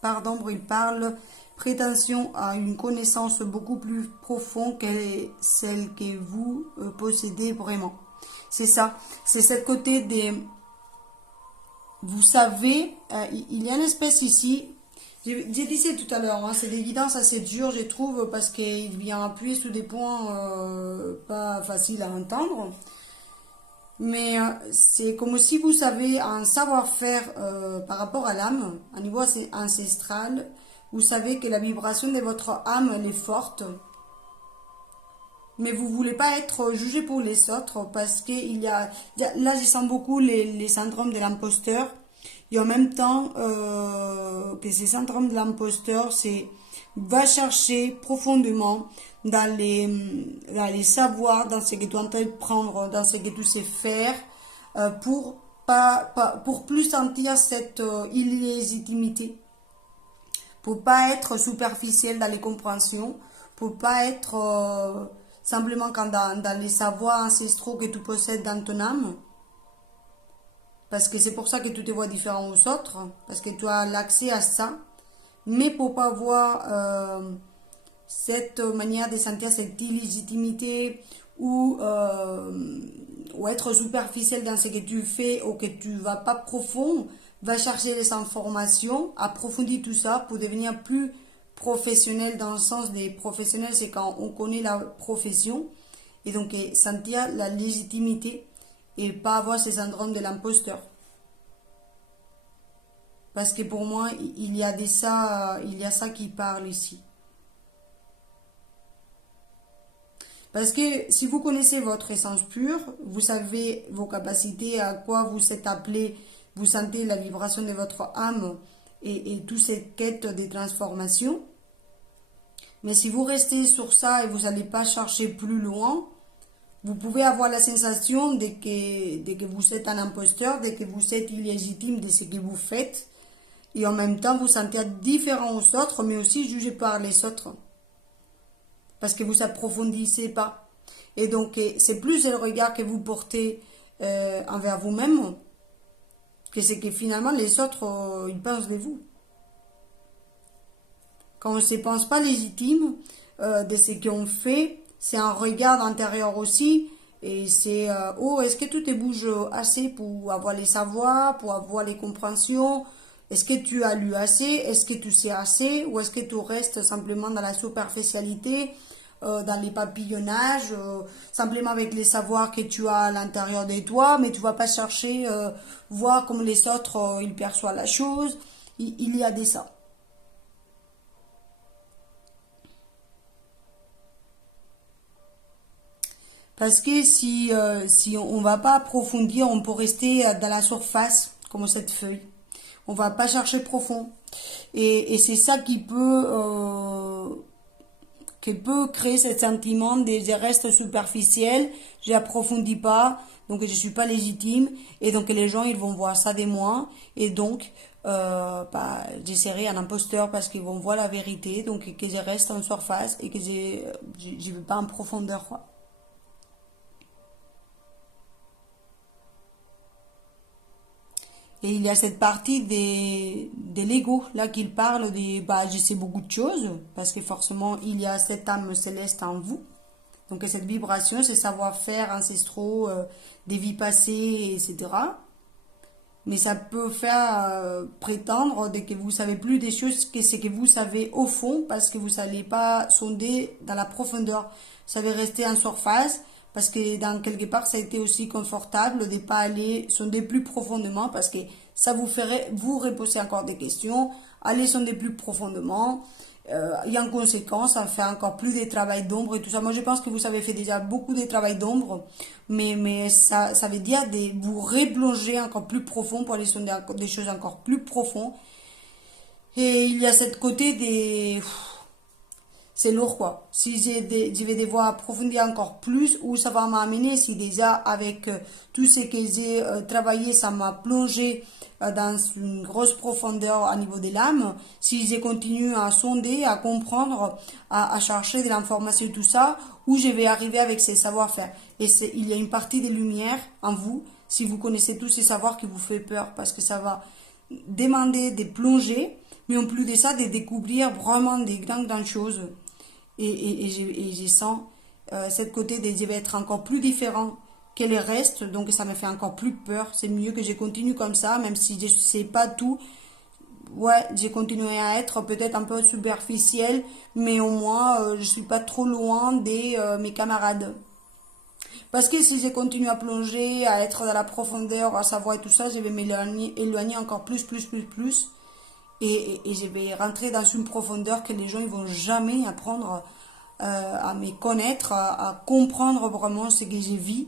Part d'ombre, il parle prétention à une connaissance beaucoup plus profonde que celle que vous possédez vraiment. C'est ça, c'est ce côté des... Vous savez, il y a une espèce ici, j'ai dit tout à l'heure, hein, c'est des guidances assez dures, je trouve, parce qu'il vient appuyer sur des points pas faciles à entendre. Mais c'est comme si vous savez un savoir-faire par rapport à l'âme, à niveau ancestral. Vous savez que la vibration de votre âme elle est forte. Mais vous ne voulez pas être jugé pour les autres parce que là, je sens beaucoup les syndromes de l'imposteur. Et en même temps, que ces syndromes de l'imposteur, c'est va chercher profondément dans les savoirs, dans ce que tu es en train de prendre, dans ce que tu sais faire, pour plus sentir cette illégitimité, pour pas être superficiel dans les compréhensions, pour pas être simplement quand dans les savoirs ancestraux que tu possèdes dans ton âme. Parce que c'est pour ça que tu te vois différent aux autres, parce que tu as l'accès à ça, mais pour pas avoir cette manière de sentir cette illégitimité ou être superficiel dans ce que tu fais ou que tu vas pas profond, va chercher les informations, approfondir tout ça pour devenir plus professionnel dans le sens des professionnels, c'est quand on connaît la profession et donc sentir la légitimité et pas avoir ce syndrome de l'imposteur. Parce que pour moi, il y a ça qui parle ici. Parce que si vous connaissez votre essence pure, vous savez vos capacités, à quoi vous êtes appelé, vous sentez la vibration de votre âme et toute cette quête de transformation. Mais si vous restez sur ça et vous n'allez pas chercher plus loin, vous pouvez avoir la sensation de que vous êtes un imposteur, de que vous êtes illégitime de ce que vous faites. Et en même temps, vous sentez différent aux autres, mais aussi jugé par les autres. Parce que vous approfondissez pas. Et donc, c'est plus le regard que vous portez envers vous-même que c'est que finalement les autres, ils pensent de vous. Quand on ne se pense pas légitime de ce qu'on fait, c'est un regard intérieur aussi. Et c'est, est-ce que tu te bouges assez pour avoir les savoirs, pour avoir les compréhensions? Est-ce que tu as lu assez? Est-ce que tu sais assez? Ou est-ce que tu restes simplement dans la superficialité, dans les papillonnages, simplement avec les savoirs que tu as à l'intérieur de toi, mais tu ne vas pas chercher, voir comme les autres, ils perçoivent la chose. Il y a de ça. Parce que si on ne va pas approfondir, on peut rester dans la surface, comme cette feuille. On ne va pas chercher profond. Et c'est ça qui peut créer ce sentiment de je reste superficiel, je n'approfondis pas, donc je ne suis pas légitime. Et donc les gens, ils vont voir ça de moi. Et donc, je serai un imposteur parce qu'ils vont voir la vérité. Donc que je reste en surface et que je ne vais pas en profondeur, quoi. Et il y a cette partie de l'ego, là, qu'il parle de, je sais beaucoup de choses, parce que forcément, il y a cette âme céleste en vous. Donc, cette vibration, ce savoir-faire ancestraux, des vies passées, etc. Mais ça peut faire prétendre que vous savez plus des choses que ce que vous savez au fond, parce que vous n'allez pas sonder dans la profondeur. Vous savez rester en surface, parce que dans quelque part, ça a été aussi confortable de ne pas aller sonder plus profondément, parce que ça vous ferait vous reposer encore des questions, aller sonder plus profondément, et en conséquence, ça fait encore plus de travail d'ombre et tout ça. Moi, je pense que vous avez fait déjà beaucoup de travail d'ombre, mais ça veut dire de vous replonger encore plus profond pour aller sonder des choses encore plus profondes. Et il y a cette côté des... C'est lourd, quoi. Si je vais devoir approfondir encore plus, où ça va m'amener, si déjà avec tout ce que j'ai travaillé, ça m'a plongé dans une grosse profondeur à niveau de l'âme, si je continue à sonder, à comprendre, à chercher de l'information et tout ça, où je vais arriver avec ces savoir-faire. Et il y a une partie de lumière en vous, si vous connaissez tous ces savoirs qui vous fait peur, parce que ça va demander de plonger, mais en plus de ça, de découvrir vraiment des grandes choses. Et je sens cette côté de je vais être encore plus différent que les restes, donc ça me fait encore plus peur. C'est mieux que je continue comme ça, même si je ne sais pas tout. Ouais, j'ai continué à être peut-être un peu superficielle, mais au moins je suis pas trop loin de mes camarades. Parce que si je continue à plonger, à être dans la profondeur, à savoir et tout ça, je vais m'éloigner encore plus. Et je vais rentrer dans une profondeur que les gens ils vont jamais apprendre à me connaître, à comprendre vraiment ce que j'ai vis.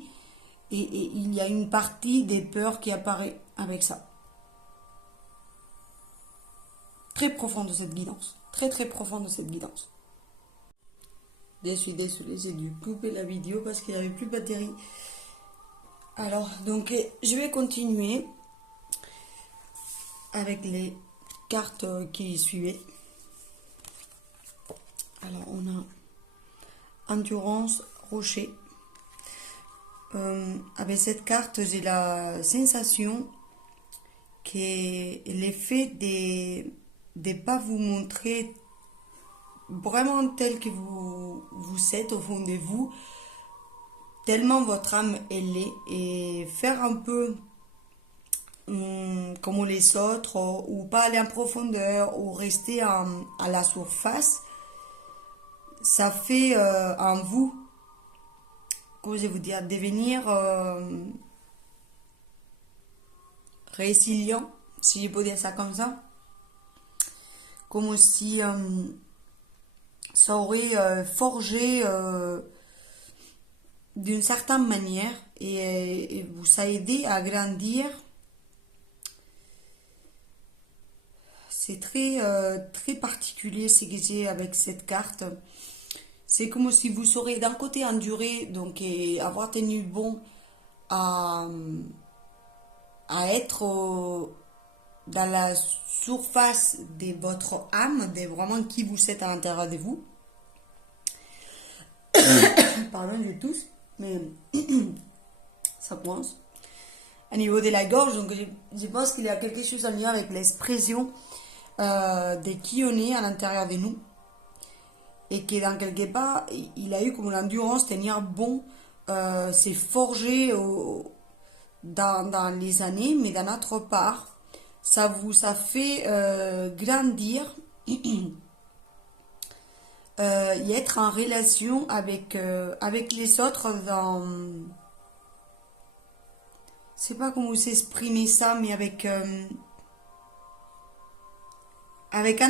Et il y a une partie des peurs qui apparaît avec ça. Très profonde de cette guidance. Très profonde de cette guidance. Je suis désolée, j'ai dû couper la vidéo parce qu'il n'y avait plus de batterie. Alors, donc, je vais continuer avec les cartes qui suivaient. Alors, on a Endurance, Rocher. Avec cette carte, j'ai la sensation que l'effet de ne pas vous montrer vraiment tel que vous êtes au fond de vous, tellement votre âme elle est, et faire un peu comme les autres, ou pas aller en profondeur, ou rester à la surface, ça fait en vous, comment je vais vous dire, devenir résilient, si je peux dire ça comme ça, comme si ça aurait forgé d'une certaine manière et vous a aidé à grandir. C'est très particulier ce que j'ai avec cette carte. C'est comme si vous saurez d'un côté endurer, donc et avoir tenu bon à être dans la surface de votre âme, de vraiment qui vous êtes à l'intérieur de vous. Pardon, je tousse, mais ça coince. Au niveau de la gorge, donc je pense qu'il y a quelque chose en lien avec l'expression de qui on est à l'intérieur de nous. Et que dans quelque part, il a eu comme l'endurance, tenir bon, c'est forgé dans les années, mais d'un autre part, ça vous a fait grandir et être en relation avec les autres dans... Je sais pas comment vous exprimer ça, mais avec une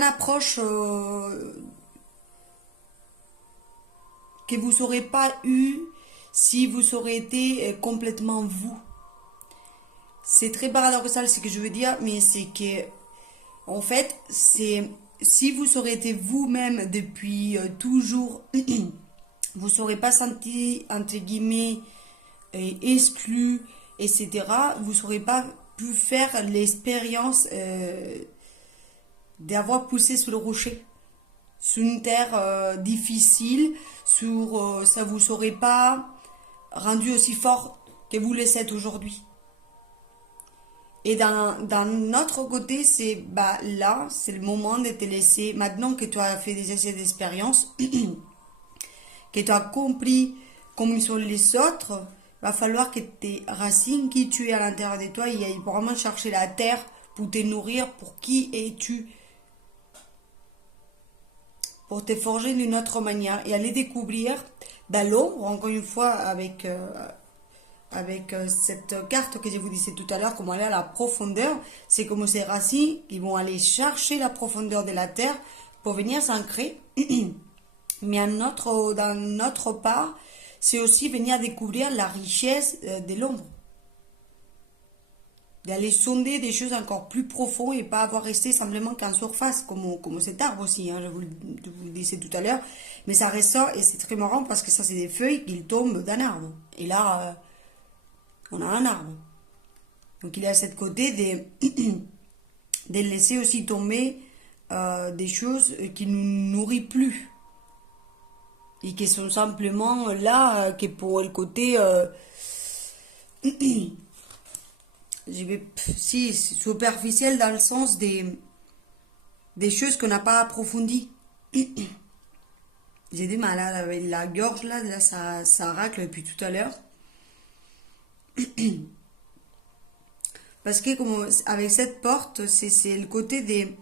approche que vous n'aurez pas eu si vous aurez été complètement vous. C'est très paradoxal ce que je veux dire, mais c'est que, en fait, c'est si vous aurez été vous-même depuis toujours, vous ne serez pas senti, entre guillemets, exclu, etc. Vous n'aurez pas pu faire l'expérience d'avoir poussé sur le rocher, sur une terre difficile, ça vous aurait pas rendu aussi fort que vous le êtes aujourd'hui. Et d'un autre côté, c'est là, c'est le moment de te laisser, maintenant que tu as fait des essais d'expérience, que tu as compris comment sont les autres, va falloir que tes racines, qui tu es à l'intérieur de toi, y aillent vraiment chercher la terre pour te nourrir, pour qui es-tu, pour te forger d'une autre manière et aller découvrir dans l'ombre, encore une fois, avec cette carte que je vous disais tout à l'heure, comment aller à la profondeur, c'est comme ces racines qui vont aller chercher la profondeur de la terre pour venir s'ancrer. Mais dans notre part, c'est aussi venir découvrir la richesse de l'ombre. D'aller sonder des choses encore plus profondes et pas avoir resté simplement qu'en surface, comme cet arbre aussi, hein, je vous le disais tout à l'heure. Mais ça ressort et c'est très marrant parce que ça, c'est des feuilles qui tombent d'un arbre. Et là, on a un arbre. Donc il y a cette côté de laisser aussi tomber des choses qui ne nous nourrissent plus. Et qui sont simplement là, que pour le côté si, superficiel dans le sens des choses qu'on n'a pas approfondies. J'ai des malades avec la gorge là ça racle depuis tout à l'heure. Parce que comme avec cette porte, c'est le côté des...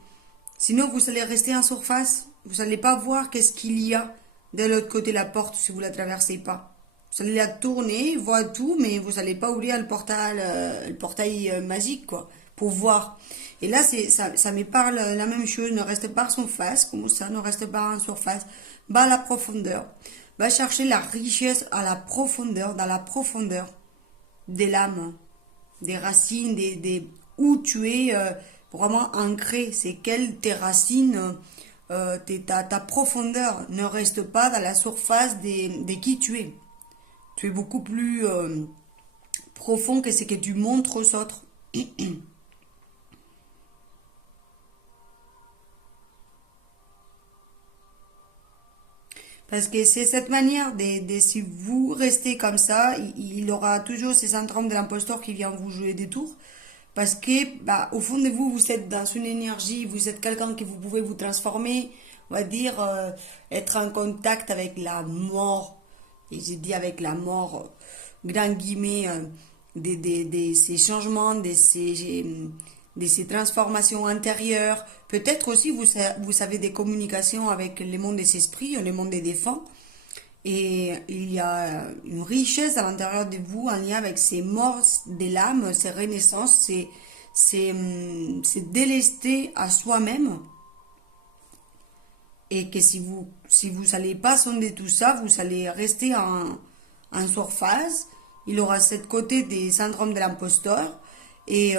Sinon, vous allez rester en surface. Vous n'allez pas voir qu'est-ce qu'il y a de l'autre côté de la porte si vous ne la traversez pas. Vous allez la tourner, voir tout, mais vous n'allez pas ouvrir le portail magique, quoi, pour voir. Et là, ça me parle la même chose. Ne reste pas en surface, comme ça, ne reste pas en surface. Va à la profondeur. Va chercher la richesse à la profondeur, dans la profondeur de l'âme, des racines, où tu es vraiment ancré. C'est quelles tes racines, ta profondeur. Ne reste pas dans la surface de qui tu es. Tu es beaucoup plus profond que ce que tu montres aux autres. Parce que c'est cette manière si vous restez comme ça, il aura toujours ce syndrome de l'imposteur qui vient vous jouer des tours. Parce que, bah, au fond de vous, vous êtes dans une énergie, vous êtes quelqu'un que vous pouvez vous transformer, on va dire, être en contact avec la mort. Et j'ai dit avec la mort, grand guillemets, ces changements, de ces transformations intérieures. Peut-être aussi vous avez des communications avec le monde des esprits, le monde des défunts. Et il y a une richesse à l'intérieur de vous en lien avec ces morts de l'âme, ces renaissances, ces délestés à soi-même. Et que si vous n'allez pas sonder tout ça, vous allez rester en surface. Il aura cette côté des syndromes de l'imposteur. Et,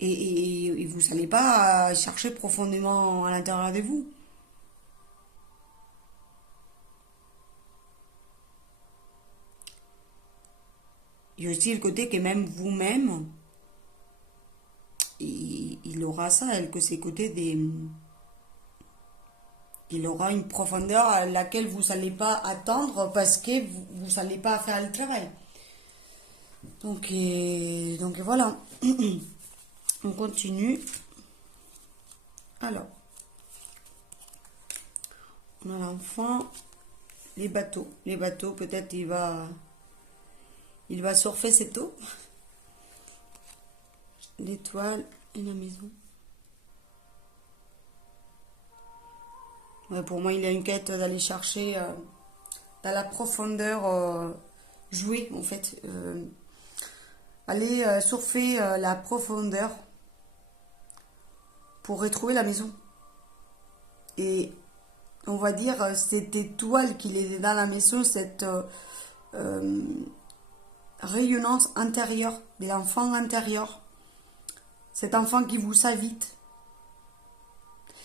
et vous n'allez pas chercher profondément à l'intérieur de vous. Il y a aussi le côté que même vous-même, il aura ça, que ces côtés il aura une profondeur à laquelle vous n'allez pas attendre parce que vous n'allez pas faire le travail. Donc voilà. On continue. Alors, on a l'enfant, les bateaux. Les bateaux, peut-être il va surfer cette eau. L'étoile et la maison. Ouais, pour moi, il y a une quête d'aller chercher dans la profondeur, jouer en fait. Aller surfer la profondeur pour retrouver la maison. Et on va dire cette étoile qu'il est dans la maison, cette rayonnance intérieure de l'enfant intérieur, cet enfant qui vous s'invite.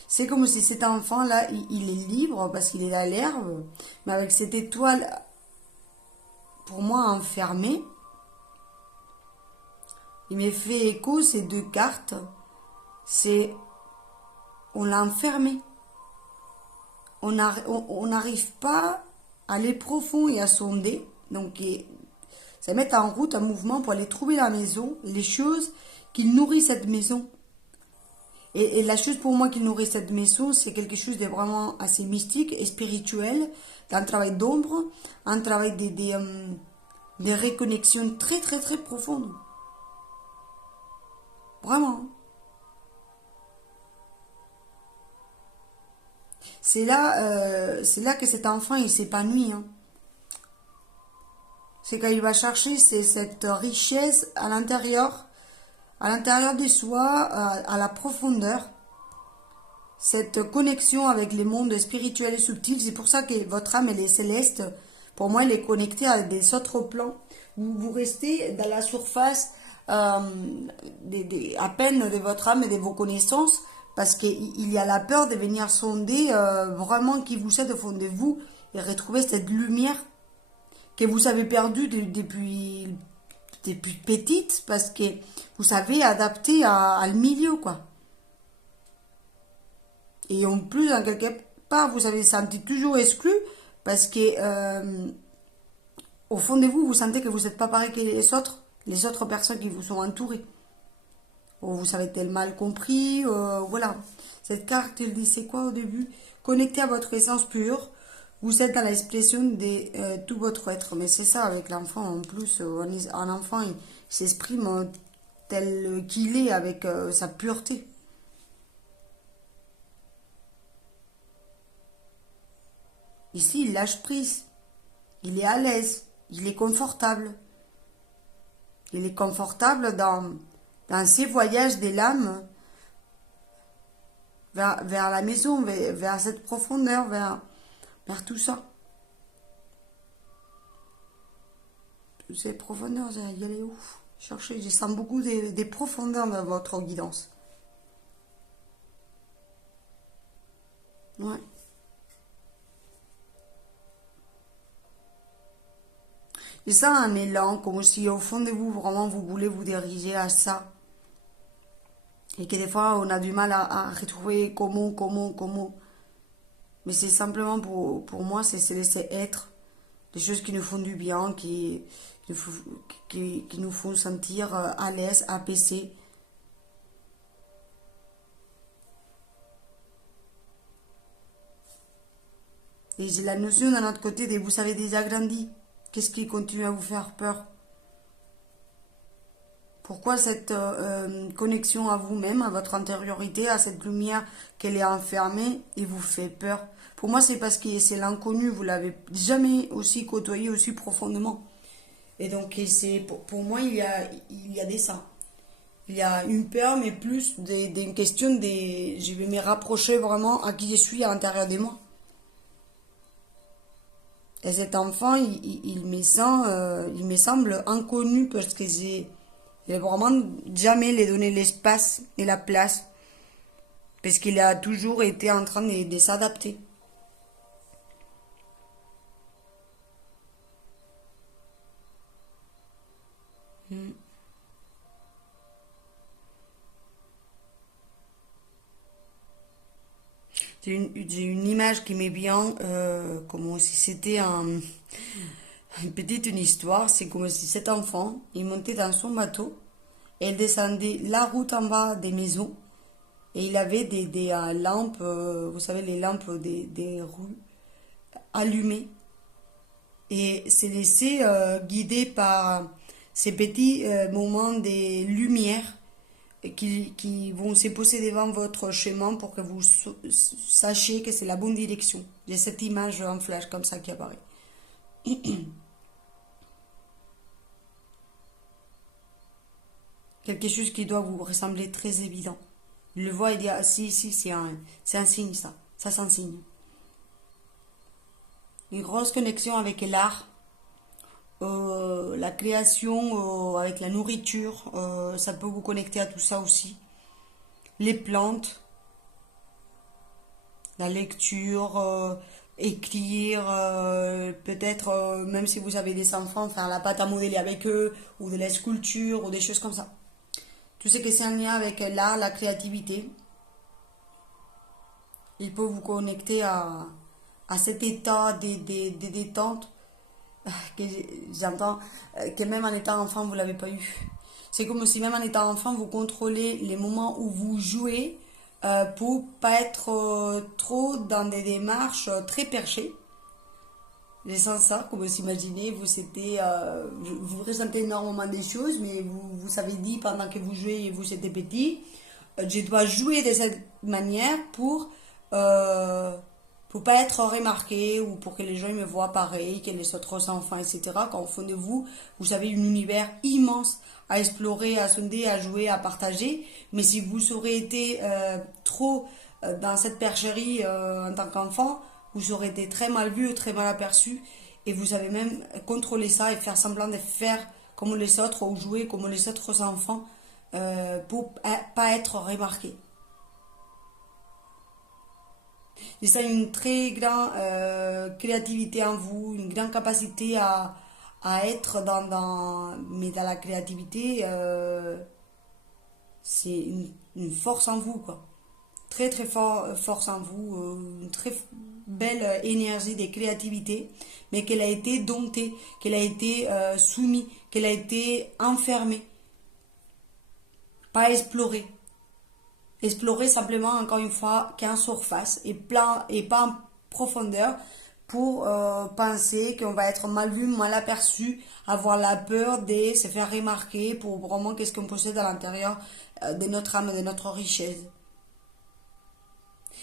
C'est comme si cet enfant-là, il est libre parce qu'il est dans l'herbe, mais avec cette étoile, pour moi, enfermée, il me fait écho ces deux cartes. On l'a enfermé. On n'arrive pas à aller profond et à sonder. Donc, ça met en route un mouvement pour aller trouver la maison, les choses qui nourrissent cette maison. Et la chose pour moi qui nourrit cette maison, c'est quelque chose de vraiment assez mystique et spirituel, d'un travail d'ombre, un travail de reconnexion très très très profonde. Vraiment. C'est là que cet enfant il s'épanouit. Hein. C'est quand il va chercher cette richesse à l'intérieur de soi, à la profondeur, cette connexion avec les mondes spirituels et subtils. C'est pour ça que votre âme elle est céleste. Pour moi, elle est connectée à des autres plans. Vous restez dans la surface à peine de votre âme et de vos connaissances, parce qu'il y a la peur de venir sonder vraiment qui vous êtes au fond de vous et retrouver cette lumière que vous avez perdue depuis petite, parce que vous savez adapter à le milieu, quoi. Et en plus, en quelque part, vous avez senti toujours exclu, parce que au fond de vous, vous sentez que vous n'êtes pas pareil que les autres personnes qui vous sont entourées. Oh, vous avez tel mal compris, voilà. Cette carte, elle dit, c'est quoi au début? Connecté à votre essence pure, vous êtes dans l'expression de tout votre être. Mais c'est ça avec l'enfant, en plus, un enfant, il s'exprime tel qu'il est, avec sa pureté. Ici, il lâche prise, il est à l'aise, il est confortable. Il est confortable dans ses voyages de l'âme vers la maison, vers cette profondeur, vers tout ça. Toutes ces profondeurs, il y a les ouf. Cherchez, je sens beaucoup des profondeurs dans votre guidance. Ouais. Et ça, un élan, comme si au fond de vous, vraiment, vous voulez vous diriger à ça. Et que des fois, on a du mal à retrouver comment. Mais c'est simplement pour moi, c'est se laisser être. Des choses qui nous font du bien, qui nous font sentir à l'aise, apaisés. Et j'ai la notion d'un autre côté de vous avez déjà grandi. Qu'est-ce qui continue à vous faire peur? Pourquoi cette connexion à vous-même, à votre intériorité, à cette lumière qu'elle est enfermée et vous fait peur? Pour moi, c'est parce que c'est l'inconnu, vous l'avez jamais aussi côtoyé aussi profondément. Et donc, pour moi, il y a des ça. Il y a une peur, mais plus d'une question de. Je vais me rapprocher vraiment à qui je suis à l'intérieur de moi. Et cet enfant, il me semble inconnu parce que j'ai vraiment jamais les donné l'espace et la place. Parce qu'il a toujours été en train de s'adapter. J'ai une image qui m'est bien, comme si c'était une histoire. C'est comme si cet enfant, il montait dans son bateau et il descendait la route en bas des maisons. Et il avait des lampes, vous savez, les lampes des rues allumées. Et s'est laissé guider par ces petits moments de lumière qui vont se poser devant votre chemin pour que vous sachiez que c'est la bonne direction. J'ai cette image en flash comme ça qui apparaît. Quelque chose qui doit vous ressembler très évident. Il le voit et dit, ah, si, c'est un signe ça. Ça, c'est un signe. Une grosse connexion avec l'art, la création avec la nourriture, ça peut vous connecter à tout ça aussi. Les plantes, la lecture, écrire, peut-être même si vous avez des enfants, faire la pâte à modeler avec eux, ou de la sculpture, ou des choses comme ça. Tout ce que c'est en lien avec l'art, la créativité, il peut vous connecter à cet état de détente que j'entends, que même en étant enfant, vous ne l'avez pas eu. C'est comme si même en étant enfant, vous contrôlez les moments où vous jouez pour pas être trop dans des démarches très perchées. Je sens ça, comme vous imaginez, vous ressentez énormément des choses, mais vous avez dit pendant que vous jouez et vous étiez petit, je dois jouer de cette manière pour pas être remarqué ou pour que les gens me voient pareil, que les autres enfants, etc. Quand au fond de vous, vous avez un univers immense à explorer, à sonder, à jouer, à partager. Mais si vous aurez été trop dans cette percherie en tant qu'enfant, vous aurez été très mal vu, très mal aperçu. Et vous savez même contrôler ça et faire semblant de faire comme les autres ou jouer comme les autres enfants pour pas être remarqué. Et ça, une très grande créativité en vous, une grande capacité à être mais dans la créativité, c'est une force en vous, quoi. très très force en vous, une très belle énergie de créativité, mais qu'elle a été domptée, qu'elle a été soumise, qu'elle a été enfermée, pas explorée. Explorer simplement, encore une fois, qu'en surface et pas en profondeur pour penser qu'on va être mal vu, mal aperçu, avoir la peur de se faire remarquer pour vraiment qu'est-ce qu'on possède à l'intérieur de notre âme, de notre richesse.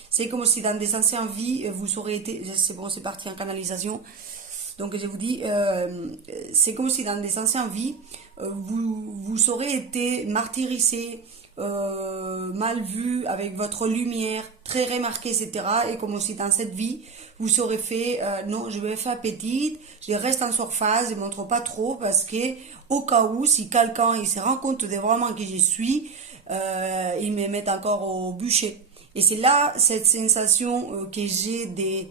C'est comme si dans des anciennes vies, vous auriez été... C'est bon, c'est parti en canalisation. Donc je vous dis, c'est comme si dans des anciennes vies, vous auriez été martyrisé, mal vu, avec votre lumière, très remarqué, etc. Et comme si dans cette vie, vous aurez fait, non, je vais faire petite, je reste en surface, je ne montre pas trop, parce que au cas où, si quelqu'un il se rend compte de vraiment qui je suis, il me met encore au bûcher. Et c'est là cette sensation que j'ai des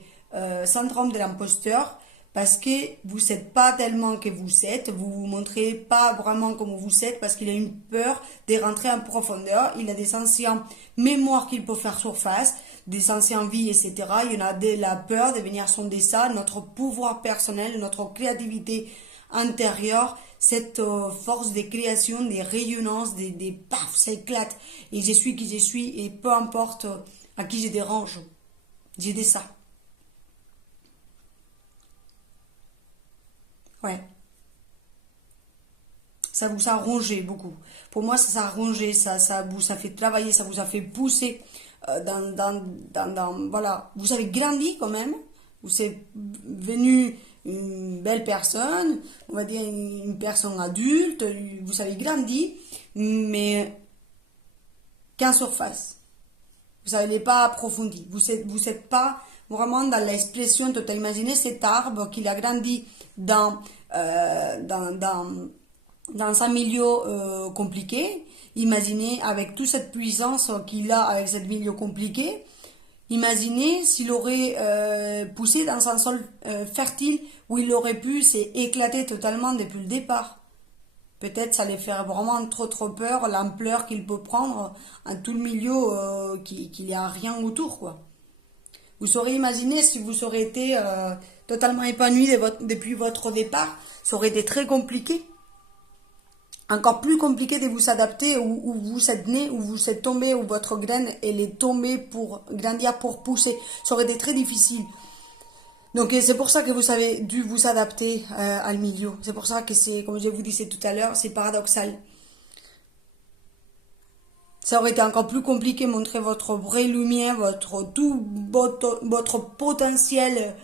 syndrome de l'imposteur, parce que vous n'êtes pas tellement que vous êtes, vous vous montrez pas vraiment comme vous êtes, parce qu'il a une peur de rentrer en profondeur, il a des anciennes mémoires qu'il peut faire surface, des anciennes vies, etc. Il y en a de la peur de venir sonder ça, notre pouvoir personnel, notre créativité intérieure, cette force de création, des rayonnances, des paf, ça éclate, et je suis qui je suis, et peu importe à qui je dérange, j'ai des ça. Ouais. Ça vous a rongé beaucoup. Pour moi, ça a rongé, ça vous a fait travailler, ça vous a fait pousser voilà. Vous avez grandi quand même. Vous êtes venu une belle personne, on va dire une personne adulte, vous avez grandi, mais qu'en surface. Vous n'avez pas approfondi. Vous êtes pas vraiment dans l'expression totale. Imaginez cet arbre qu'il a grandi dans, euh, dans, dans, dans un milieu compliqué. Imaginez avec toute cette puissance qu'il a avec ce milieu compliqué. Imaginez s'il aurait poussé dans un sol fertile où il aurait pu s'éclater totalement depuis le départ. Peut-être ça allait faire vraiment trop peur, l'ampleur qu'il peut prendre en tout le milieu, qu'il n'y a rien autour, quoi. Vous saurez imaginer si vous auriez été totalement épanoui depuis votre départ, ça aurait été très compliqué. Encore plus compliqué de vous adapter où vous êtes né, où vous êtes tombé, où votre graine elle est tombée pour grandir, pour pousser. Ça aurait été très difficile. Donc c'est pour ça que vous avez dû vous adapter à le milieu. C'est pour ça que c'est, comme je vous disais tout à l'heure, c'est paradoxal. Ça aurait été encore plus compliqué de montrer votre vraie lumière, votre potentiel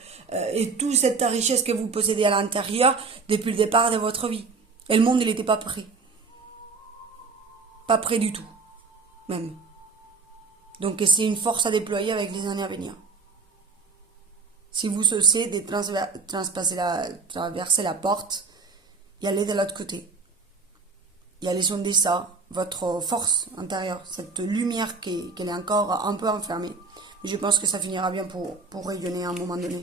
et toute cette richesse que vous possédez à l'intérieur depuis le départ de votre vie. Et le monde, il n'était pas prêt. Pas prêt du tout, même. Donc c'est une force à déployer avec les années à venir. Si vous cessez de traverser la porte, y aller de l'autre côté. Y aller sonder ça, votre force intérieure, cette lumière qu'elle est encore un peu enfermée. Mais je pense que ça finira bien pour rayonner à un moment donné.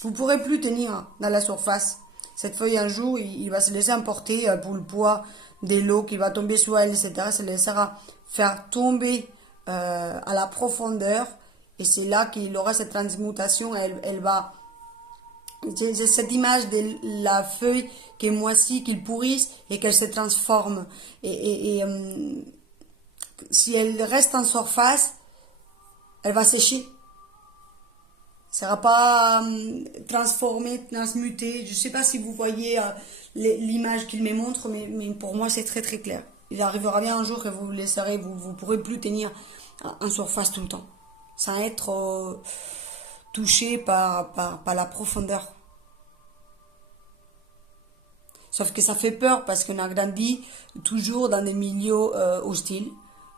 Vous ne pourrez plus tenir dans la surface. Cette feuille, un jour, il va se laisser emporter pour le poids de l'eau qui va tomber sur elle, etc. Ça le laissera faire tomber à la profondeur. Et c'est là qu'il aura cette transmutation. Elle va... J'ai cette image de la feuille qui est moisie, qu'il pourrisse et qu'elle se transforme. Si elle reste en surface, elle va sécher. Ça ne sera pas transformé, transmuté. Je ne sais pas si vous voyez l'image qu'il me montre, mais pour moi c'est très très clair. Il arrivera bien un jour que vous laisserez, vous pourrez plus tenir en surface tout le temps, sans être touché par la profondeur. Sauf que ça fait peur parce qu'on a grandi toujours dans des milieux hostiles,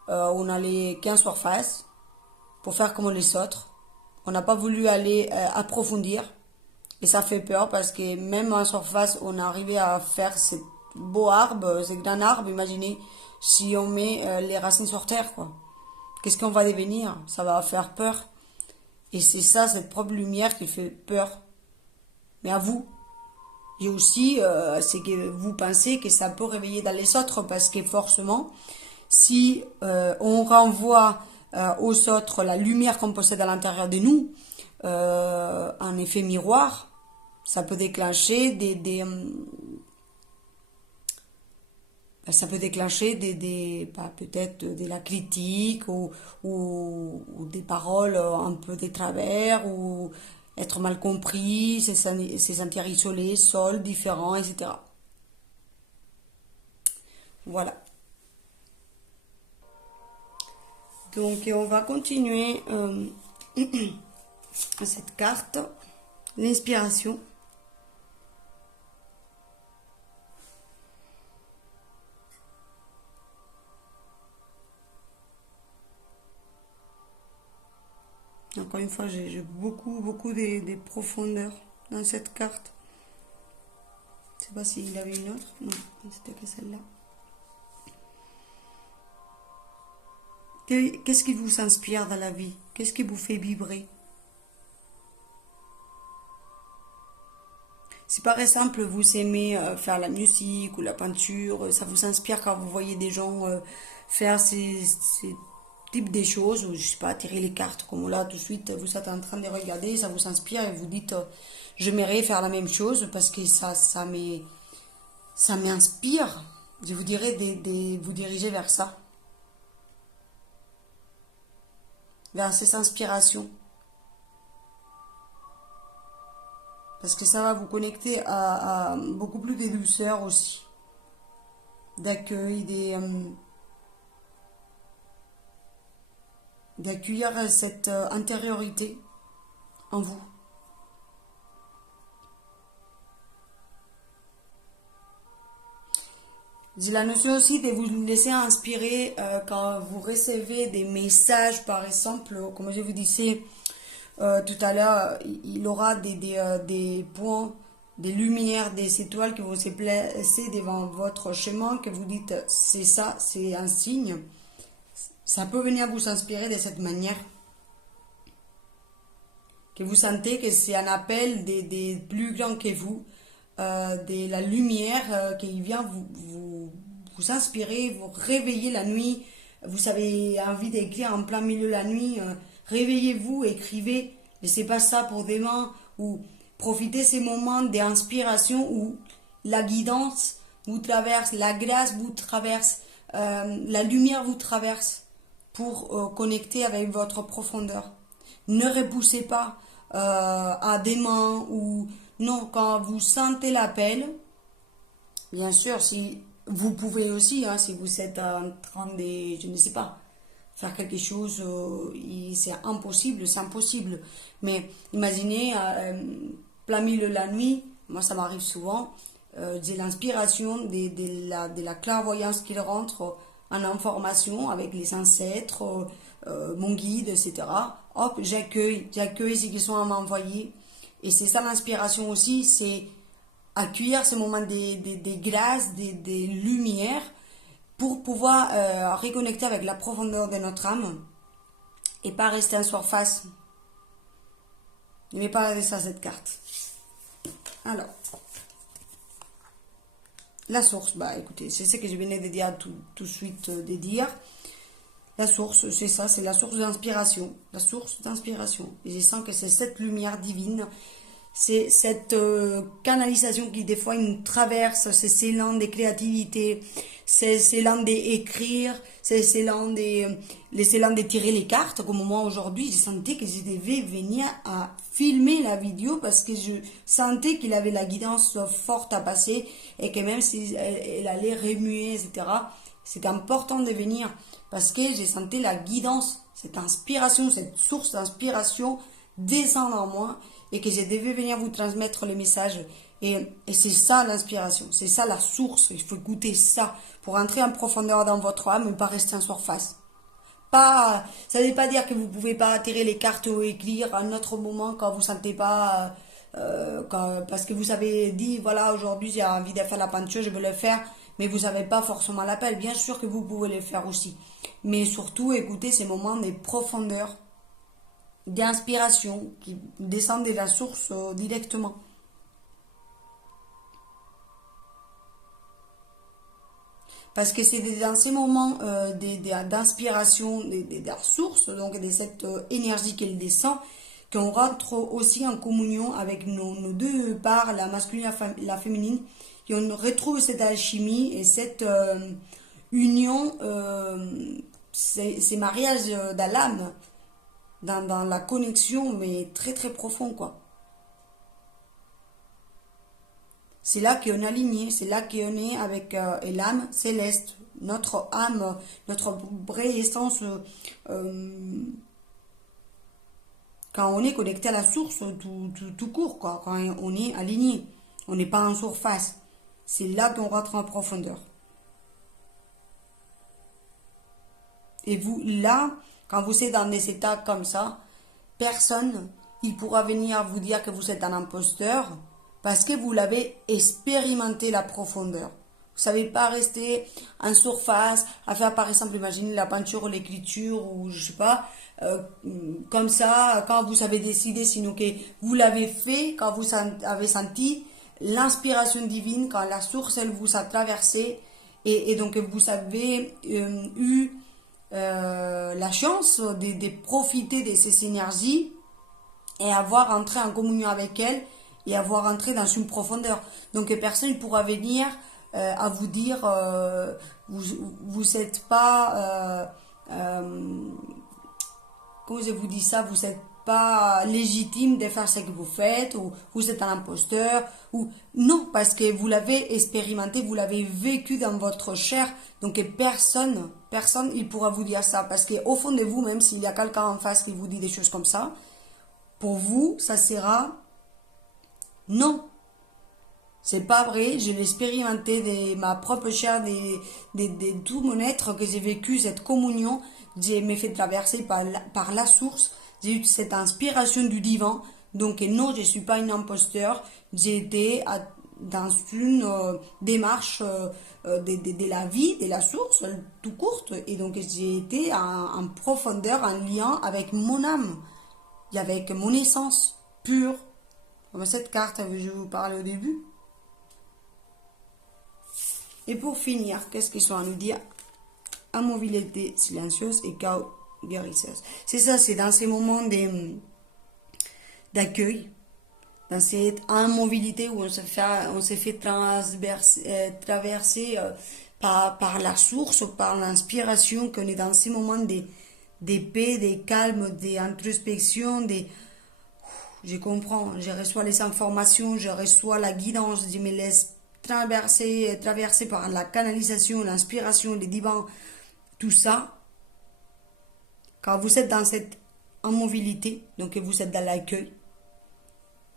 où on allait qu'en surface pour faire comme les autres. On n'a pas voulu aller approfondir. Et ça fait peur parce que même en surface, on arrivait à faire ce beau arbre, ce grand arbre. Imaginez si on met les racines sur terre, quoi. Qu'est-ce qu'on va devenir? Ça va faire peur. Et c'est ça, cette propre lumière qui fait peur. Mais à vous. Et aussi, c'est que vous pensez que ça peut réveiller dans les autres parce que forcément, si on renvoie aux autres la lumière qu'on possède à l'intérieur de nous, un effet miroir, ça peut déclencher ça peut déclencher peut-être de la critique ou des paroles un peu de travers ou être mal compris, se sentir isolé, seul, différent, etc. Voilà. Donc on va continuer cette carte, l'inspiration. Encore une fois, j'ai beaucoup de profondeur dans cette carte. Je ne sais pas s'il avait une autre. Non, c'était que celle-là. Qu'est-ce qui vous inspire dans la vie? Qu'est-ce qui vous fait vibrer? Si par exemple vous aimez faire la musique ou la peinture, ça vous inspire quand vous voyez des gens faire ces types de choses, ou je sais pas, tirer les cartes, comme là tout de suite vous êtes en train de regarder, ça vous inspire et vous dites j'aimerais faire la même chose parce que ça m'inspire. Je vous dirais de vous diriger vers ça, vers ces inspirations. Parce que ça va vous connecter à beaucoup plus de douceur aussi, d'accueil, d'accueillir cette intériorité en vous. J'ai la notion aussi de vous laisser inspirer quand vous recevez des messages, par exemple, comme je vous disais tout à l'heure, il aura des points, des lumières, des étoiles que vous placez devant votre chemin, que vous dites c'est ça, c'est un signe. Ça peut venir vous inspirer de cette manière. Que vous sentez que c'est un appel des plus grands que vous, de la lumière qui vient vous inspirer, vous réveiller la nuit. Vous avez envie d'écrire en plein milieu de la nuit. Réveillez-vous, écrivez. Laissez pas ça pour demain. Ou profitez ces moments d'inspiration où la guidance vous traverse, la grâce vous traverse, la lumière vous traverse pour connecter avec votre profondeur. Ne repoussez pas à demain ou non, quand vous sentez l'appel, bien sûr, si vous pouvez aussi, hein, si vous êtes en train de, je ne sais pas, faire quelque chose, c'est impossible, c'est impossible. Mais imaginez, plein milieu de la nuit, moi ça m'arrive souvent, j'ai l'inspiration de la clairvoyance qui rentre en information avec les ancêtres, mon guide, etc. Hop, j'accueille ce qu'ils sont à m'envoyer. Et c'est ça l'inspiration aussi, c'est accueillir ce moment des grâces, des lumières, pour pouvoir reconnecter avec la profondeur de notre âme et pas rester en surface. N'aimez pas regarder ça, cette carte. Alors, la source, bah écoutez, c'est ce que je venais de dire tout de suite de dire. La source, c'est ça, c'est la source d'inspiration. La source d'inspiration. Et je sens que c'est cette lumière divine, c'est cette canalisation qui des fois nous traverse, c'est cet élan de créativité, c'est cet élan d'écrire, c'est cet élan de tirer les cartes. Comme moi aujourd'hui, je sentais que je devais venir à filmer la vidéo parce que je sentais qu'il avait la guidance forte à passer et que même si elle allait remuer, etc., c'est important de venir parce que j'ai senti la guidance, cette inspiration, cette source d'inspiration descendre en moi et que je devais venir vous transmettre le message. Et c'est ça l'inspiration, c'est ça la source. Il faut écouter ça pour entrer en profondeur dans votre âme et pas rester en surface. Pas, ça ne veut pas dire que vous ne pouvez pas tirer les cartes ou écrire à un autre moment quand vous ne sentez pas, parce que vous avez dit, voilà, aujourd'hui j'ai envie de faire la peinture, je veux le faire, mais vous n'avez pas forcément l'appel. Bien sûr que vous pouvez le faire aussi. Mais surtout, écoutez ces moments de profondeur, d'inspiration qui descendent de la source directement. parce que c'est dans ces moments d'inspiration, de la source, donc de cette énergie qu'elle descend, qu'on rentre aussi en communion avec nos deux parts, la masculine et la féminine, et on retrouve cette alchimie et cette union, ces mariages dans l'âme, dans la connexion, mais très très profond, quoi. C'est là qu'on est aligné, c'est là qu'on est avec l'âme céleste, notre âme, notre vraie essence. Quand on est connecté à la source, tout court, quoi. Quand on est aligné, on n'est pas en surface. C'est là qu'on rentre en profondeur. Et vous, là, quand vous êtes dans des états comme ça, personne, il pourra venir vous dire que vous êtes un imposteur parce que vous l'avez expérimenté la profondeur. Vous ne savez pas rester en surface, à faire par exemple, imaginez la peinture ou l'écriture ou je sais pas, comme ça, quand vous avez décidé, sinon que vous l'avez fait, quand vous avez senti l'inspiration divine, quand la source, elle vous a traversé et donc vous avez eu la chance de profiter de ces énergies et avoir entré en communion avec elle et avoir entré dans une profondeur. Donc personne ne pourra venir à vous dire vous n'êtes pas comment je vous dis ça, vous n'êtes pas légitime de faire ce que vous faites, ou vous êtes un imposteur, ou non, parce que vous l'avez expérimenté, vous l'avez vécu dans votre chair, donc personne, il pourra vous dire ça, parce qu'au fond de vous, même s'il y a quelqu'un en face qui vous dit des choses comme ça, pour vous, ça sera non. C'est pas vrai, je l'ai expérimenté de ma propre chair, de tout mon être, que j'ai vécu cette communion, j'ai me fait traverser par la source, j'ai eu cette inspiration du divin, donc non, je ne suis pas une imposteur, j'ai été dans une démarche de la vie, de la source, tout courte, et donc j'ai été en profondeur, en lien avec mon âme, et avec mon essence pure, comme cette carte, je vous parlais au début. Et pour finir, qu'est-ce qu'ils sont à nous dire? Immobilité silencieuse et chaos guérisseuse. C'est ça, c'est dans ces moments d'accueil, dans cette immobilité où on se fait traverser par la source, par l'inspiration, qu'on est dans ces moments de paix, de calme, d'introspection, je comprends, je reçois les informations, je reçois la guidance, je me laisse traversé par la canalisation, l'inspiration, les divans, tout ça. Quand vous êtes dans cette immobilité, donc vous êtes dans l'accueil,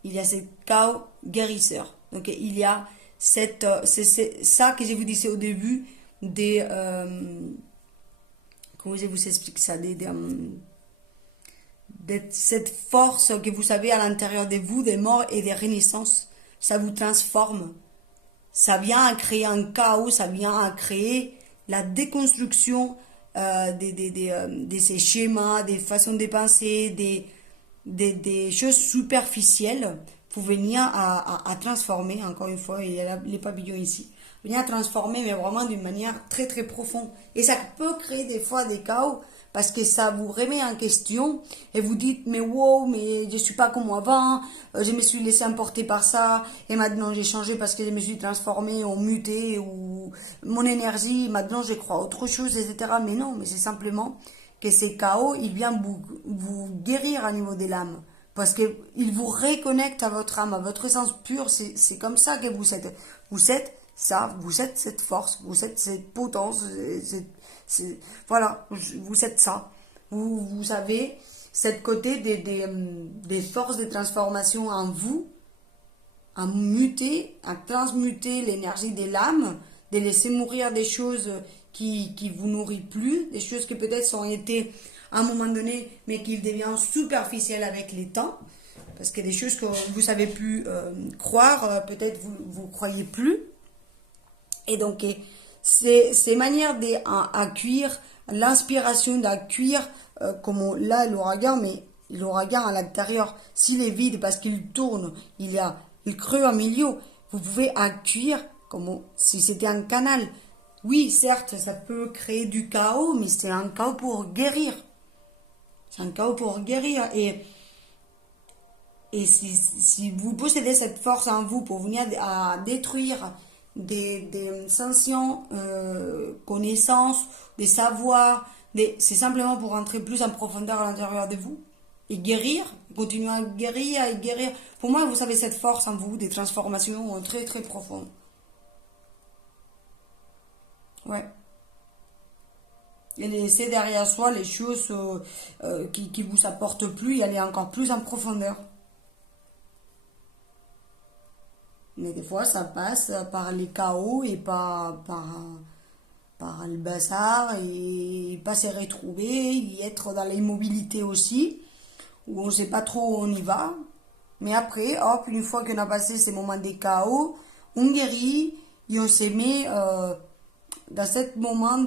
il y a ce chaos guérisseur. Donc il y a c'est ça que je vous disais au début, comment je vous explique ça, cette force que vous avez à l'intérieur de vous, des morts et des renaissances, ça vous transforme. Ça vient à créer un chaos, ça vient à créer la déconstruction de ces schémas, des façons de penser, des choses superficielles pour venir à transformer, encore une fois, il y a les papillons ici, venir à transformer, mais vraiment d'une manière très très profonde. Et ça peut créer des fois des chaos, parce que ça vous remet en question et vous dites mais wow, mais je suis pas comme avant, je me suis laissé emporter par ça et maintenant j'ai changé parce que je me suis transformé ou muté ou mon énergie, maintenant je crois autre chose, etc. Mais non, mais c'est simplement que ces chaos, il vient vous guérir à niveau de l'âme, parce que il vous reconnecte à votre âme, à votre essence pure. C'est comme ça que vous êtes ça, vous êtes cette force, vous êtes cette potence, voilà, vous êtes ça. Vous avez cette côté des forces de transformation en vous, à muter, à transmuter l'énergie de l'âme, de laisser mourir des choses qui vous nourrissent plus, des choses qui peut-être ont été à un moment donné, mais qui deviennent superficielles avec le temps, parce que des choses que vous savez plus croire, peut-être vous croyez plus. Et donc, ces manières d'accueillir l'inspiration, d'accueillir, comme là, l'ouragan, mais l'ouragan à l'intérieur, s'il est vide parce qu'il tourne, il creuse un milieu, vous pouvez accueillir comme si c'était un canal. Oui, certes, ça peut créer du chaos, mais c'est un chaos pour guérir. C'est un chaos pour guérir. Et si vous possédez cette force en vous pour venir à détruire des anciennes connaissances, des savoirs, c'est simplement pour entrer plus en profondeur à l'intérieur de vous et guérir, continuer à guérir et guérir. Pour moi, vous avez cette force en vous, des transformations très très profondes. Ouais. Et laisser derrière soi les choses qui vous apportent plus et aller encore plus en profondeur. Mais des fois, ça passe par les chaos et par le bazar et pas se retrouver, y être dans l'immobilité aussi, où on ne sait pas trop où on y va. Mais après, hop, une fois qu'on a passé ces moments de chaos, on guérit et on se met dans ce moment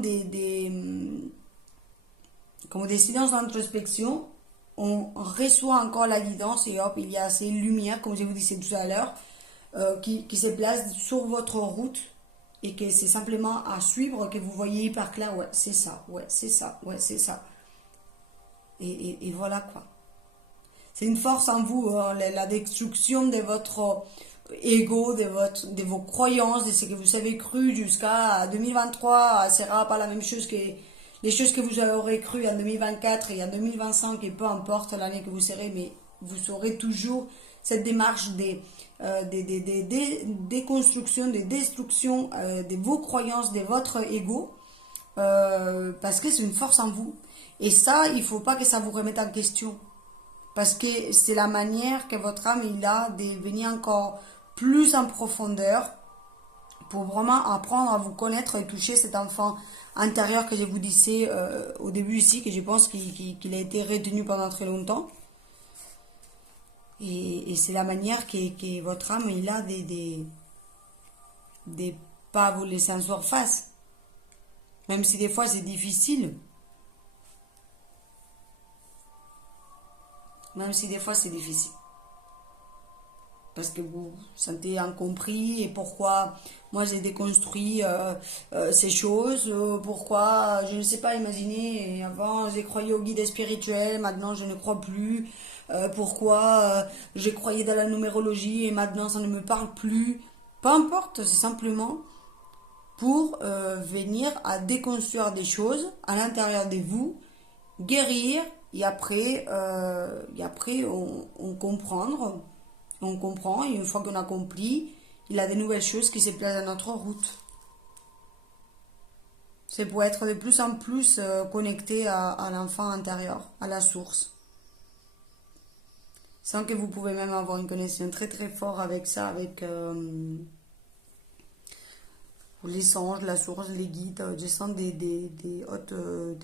comme des silences d'introspection. On reçoit encore la guidance et hop, il y a ces lumières, comme je vous disais tout à l'heure, qui se placent sur votre route et que c'est simplement à suivre que vous voyez hyper clair, ouais, c'est ça, ouais, c'est ça, ouais, c'est ça. Et voilà quoi. C'est une force en vous, la destruction de votre ego, de vos croyances, de ce que vous avez cru jusqu'à 2023 sera pas la même chose que les choses que vous aurez cru en 2024 et en 2025, et peu importe l'année que vous serez, mais vous saurez toujours cette démarche des déconstructions, des destructions de vos croyances, de votre ego, parce que c'est une force en vous. Et ça, il ne faut pas que ça vous remette en question. Parce que c'est la manière que votre âme il a de venir encore plus en profondeur pour vraiment apprendre à vous connaître et toucher cet enfant intérieur que je vous disais au début ici, que je pense qu'il a été retenu pendant très longtemps. Et c'est la manière que votre âme il a de pas vous laisser en surface. Même si des fois c'est difficile. Même si des fois c'est difficile. Parce que vous vous sentez incompris et pourquoi moi j'ai déconstruit ces choses, pourquoi je ne sais pas imaginer, avant j'ai croyé au guide spirituel, maintenant je ne crois plus, pourquoi j'ai croyé dans la numérologie et maintenant ça ne me parle plus. Peu importe, c'est simplement pour venir à déconstruire des choses à l'intérieur de vous, guérir et après on comprend et une fois qu'on a compris, il y a de nouvelles choses qui se placent dans notre route. C'est pour être de plus en plus connecté à l'enfant intérieur, à la source. Sans que vous pouvez même avoir une connexion très très forte avec ça, avec les anges, la source, les guides. Je sens des hautes,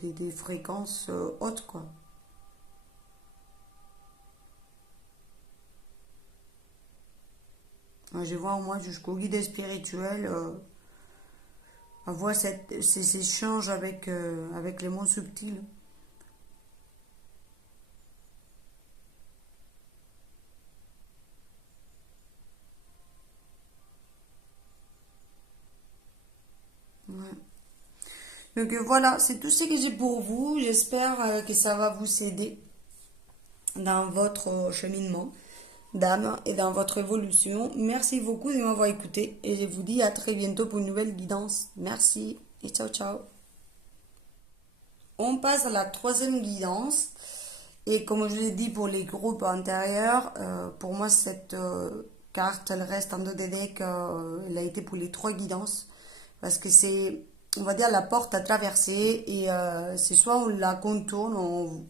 des fréquences hautes quoi. Je vois au moins jusqu'au guide spirituel avoir ces échanges avec les mondes subtils. Ouais. Donc voilà, c'est tout ce que j'ai pour vous. J'espère que ça va vous aider dans votre cheminement d'âme et dans votre évolution. Merci beaucoup de m'avoir écouté et je vous dis à très bientôt pour une nouvelle guidance. Merci et ciao ciao. On passe à la troisième guidance. Et comme je l'ai dit pour les groupes antérieurs, pour moi cette carte, elle reste en 2D deck, elle a été pour les trois guidances. Parce que c'est, on va dire, la porte à traverser et c'est soit on la contourne,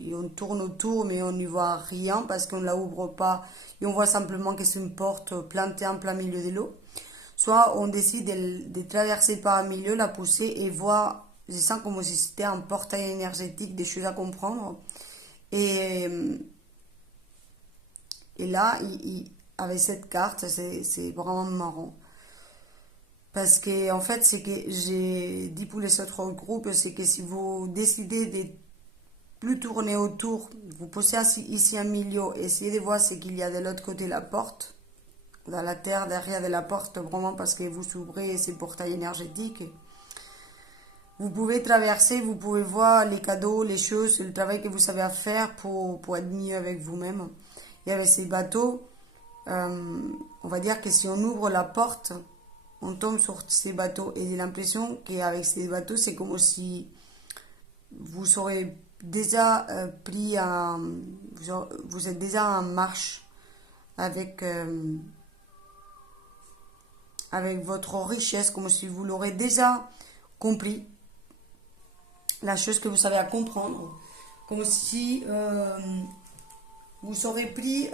et on tourne autour mais on n'y voit rien parce qu'on ne la ouvre pas et on voit simplement que c'est une porte plantée en plein milieu de l'eau. Soit on décide de traverser par le milieu, la pousser et voir, je sens comme si c'était un portail énergétique, des choses à comprendre. Et, et là, avec cette carte, c'est vraiment marrant. Parce que, en fait, c'est que j'ai dit pour les autres groupes, c'est que si vous décidez de plus tourner autour, vous posez ici un milieu, essayez de voir ce qu'il y a de l'autre côté de la porte, dans la terre derrière de la porte, vraiment parce que vous ouvrez ces portails énergétiques. Vous pouvez traverser, vous pouvez voir les cadeaux, les choses, le travail que vous savez à faire pour être mieux avec vous-même. Et avec ces bateaux, on va dire que si on ouvre la porte, on tombe sur ces bateaux. Et j'ai l'impression qu'avec ces bateaux, c'est comme si vous aurez déjà pris un... Vous êtes déjà en marche avec, avec votre richesse, comme si vous l'aurez déjà compris. La chose que vous savez à comprendre. Comme si vous aurez pris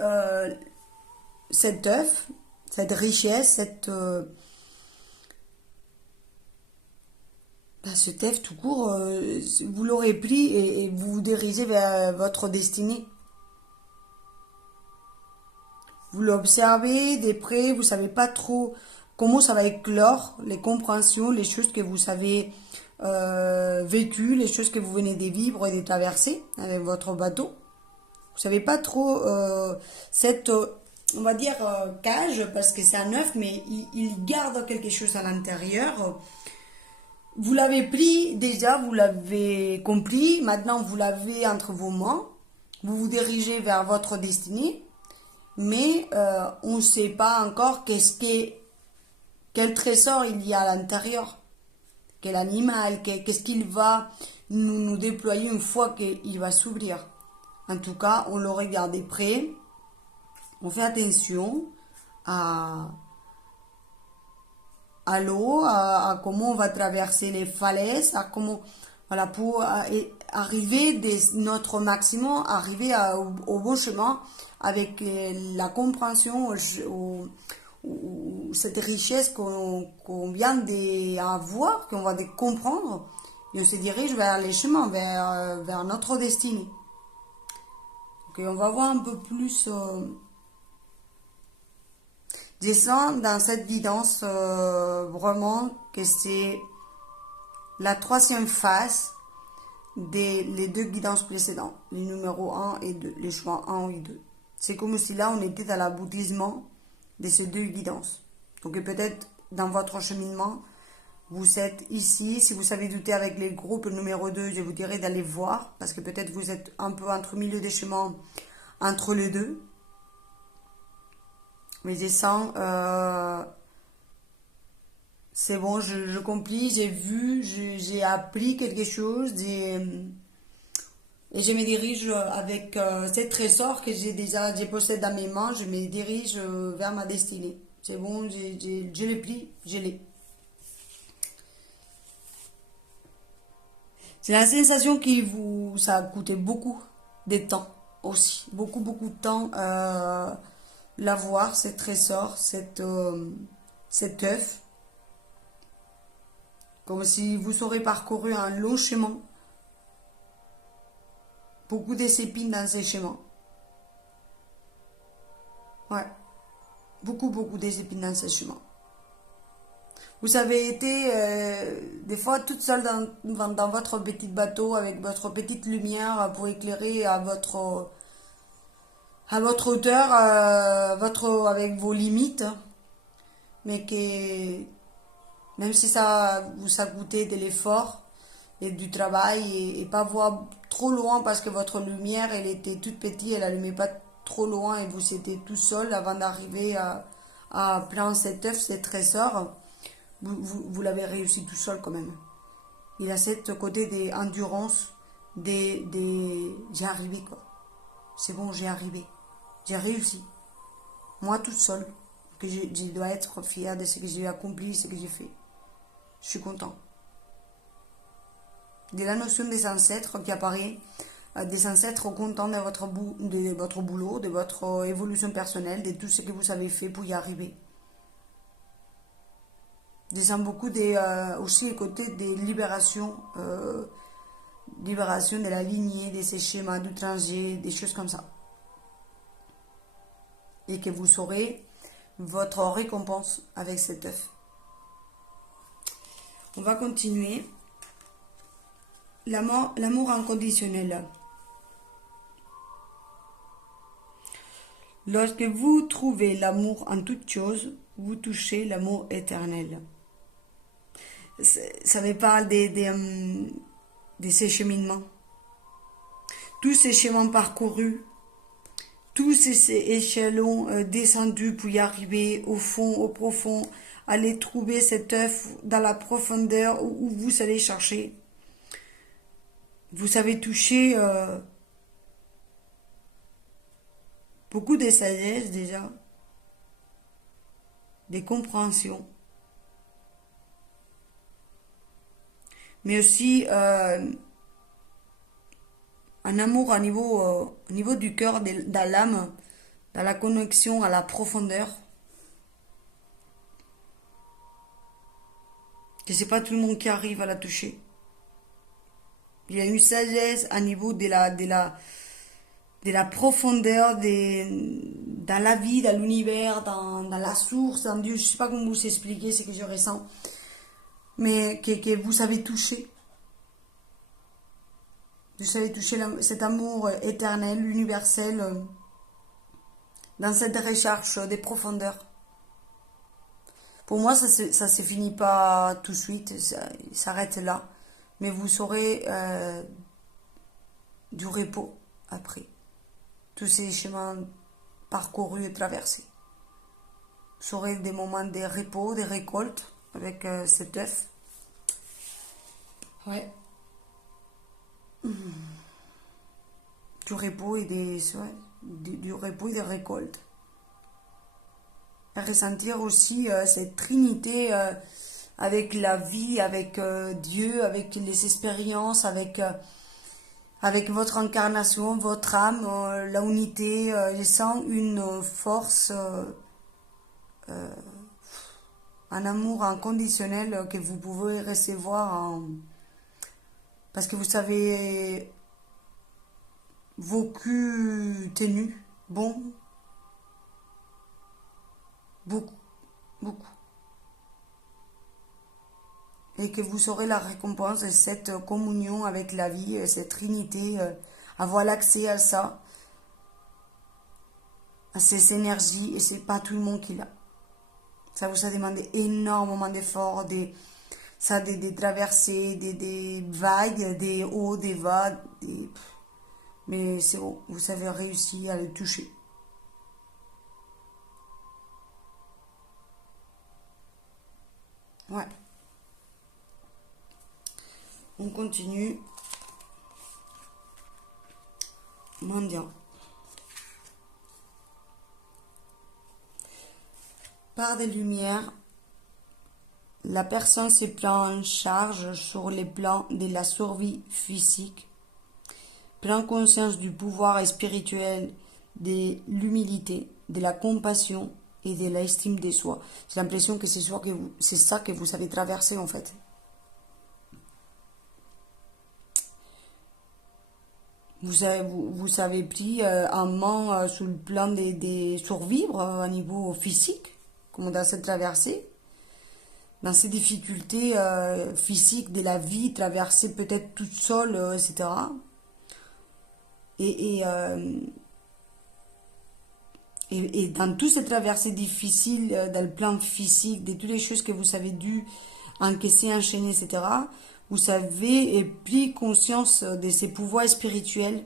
cet œuf, cette richesse, cet œuf tout court, vous l'aurez pris et vous vous dirigez vers votre destinée. Vous l'observez de près, vous ne savez pas trop comment ça va éclore, les compréhensions, les choses que vous avez vécues, les choses que vous venez de vivre et de traverser avec votre bateau. Vous ne savez pas trop cette, on va dire, cage, parce que c'est un œuf, mais il garde quelque chose à l'intérieur. Vous l'avez pris déjà, vous l'avez compris, maintenant vous l'avez entre vos mains, vous vous dirigez vers votre destinée, mais on ne sait pas encore quel trésor il y a à l'intérieur, quel animal, qu'est-ce qu'il va nous déployer une fois qu'il va s'ouvrir. En tout cas, on le regarde de près, on fait attention à l'eau, à comment on va traverser les falaises, à comment, voilà, pour arriver notre maximum, arriver au bon chemin avec la compréhension ou cette richesse qu'on vient d'avoir, qu'on va comprendre, et on se dirige vers les chemins, vers notre destinée. Donc on va voir un peu plus... Je sens dans cette guidance vraiment que c'est la troisième phase des deux guidances précédentes, les numéros 1 et 2, les choix 1 et 2. C'est comme si là on était dans l'aboutissement de ces deux guidances. Donc peut-être dans votre cheminement, vous êtes ici. Si vous savez douter avec les groupes numéro 2, je vous dirais d'aller voir, parce que peut-être vous êtes un peu entre milieu des chemins, entre les deux. Mais je sens, c'est bon, je compris, j'ai vu, j'ai appris quelque chose et je me dirige avec ces trésors que j'ai posé dans mes mains, je me dirige vers ma destinée. C'est bon, je l'ai pris, je l'ai. C'est la sensation ça a coûté beaucoup de temps aussi, beaucoup de temps. L'avoir, ce trésor, cet œuf, comme si vous aurez parcouru un long chemin, beaucoup de épines dans ces chemins. Ouais, beaucoup d'épines dans ces chemins. Vous avez été des fois toute seule dans votre petit bateau avec votre petite lumière pour éclairer à votre hauteur, avec vos limites, mais que même si ça vous a coûté de l'effort et du travail et pas voir trop loin parce que votre lumière elle était toute petite, elle n'allumait pas trop loin et vous étiez tout seul avant d'arriver à prendre cet œuf, cet trésor, vous l'avez réussi tout seul quand même. Il a cette côté d'endurance, j'ai arrivé quoi. C'est bon, j'ai arrivé. J'ai réussi. Moi toute seule. Que je dois être fière de ce que j'ai accompli, ce que j'ai fait. Je suis content. De la notion des ancêtres qui apparaît, des ancêtres contents de votre boulot, de votre évolution personnelle, de tout ce que vous avez fait pour y arriver. Je sens beaucoup aussi le côté des libérations, libération de la lignée, de ces schémas d'étrangers, des choses comme ça. Et que vous saurez votre récompense avec cet œuf. On va continuer. L'amour inconditionnel. Lorsque vous trouvez l'amour en toute chose, vous touchez l'amour éternel. Ça me parle de ces cheminements. Tous ces chemins parcourus, tous ces échelons descendus pour y arriver au fond, au profond, aller trouver cet œuf dans la profondeur où vous allez chercher. Vous savez toucher beaucoup de sagesse déjà, des compréhensions, mais aussi un amour au niveau du cœur, de l'âme, dans la connexion à la profondeur. Que c'est pas tout le monde qui arrive à la toucher. Il y a une sagesse à niveau de la profondeur dans la vie, dans l'univers, dans la source, dans Dieu. Je sais pas comment vous expliquer ce que je ressens, mais que vous savez toucher. Vous savez toucher cet amour éternel, universel, dans cette recherche des profondeurs. Pour moi, ça se finit pas tout de suite, ça s'arrête là. Mais vous saurez du repos après. Tous ces chemins parcourus et traversés. Vous saurez des moments de repos, de récolte avec cet œuf. Ouais. Du repos et du repos et des récoltes. Ressentir aussi cette trinité avec la vie, avec Dieu, avec les expériences, avec votre incarnation, votre âme, la unité. Je sens une force, un amour inconditionnel que vous pouvez recevoir parce que vous avez vécu tenu, bon, beaucoup, beaucoup. Et que vous aurez la récompense de cette communion avec la vie, cette trinité, avoir l'accès à ça, à ces énergies, et c'est pas tout le monde qui l'a. Ça vous a demandé énormément d'efforts, des traversées, des vagues, des hauts, des bas, mais c'est bon, vous avez réussi à le toucher. Ouais. On continue. Mendiant. Par des lumières, la personne se prend en charge sur les plans de la survie physique, prend conscience du pouvoir spirituel, de l'humilité, de la compassion et de l'estime de soi. J'ai l'impression que c'est ça que vous avez traversé en fait. Vous avez pris en main sur le plan de survivre à niveau physique, comme dans cette traversée, dans ces difficultés physiques de la vie, traversées peut-être toute seule, etc. Et dans toutes ces traversées difficiles, dans le plan physique, de toutes les choses que vous avez dû encaisser, enchaîner, etc., vous avez pris conscience de ces pouvoirs spirituels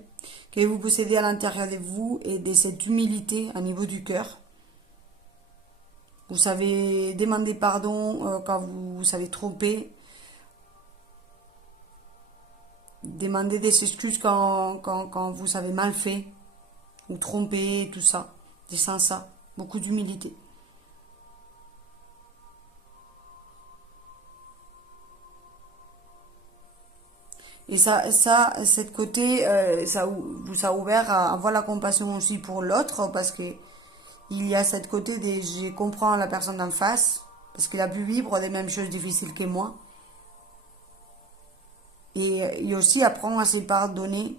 que vous possédez à l'intérieur de vous et de cette humilité au niveau du cœur. Vous savez demander pardon quand vous avez trompé, demander des excuses quand vous avez mal fait ou trompé, tout ça. Je sens ça, beaucoup d'humilité. Et cette côté, ça vous a ouvert à avoir la compassion aussi pour l'autre, parce que il y a cette côté de je comprends la personne d'en face, parce qu'il a pu vivre les mêmes choses difficiles que moi. Et aussi apprendre à se pardonner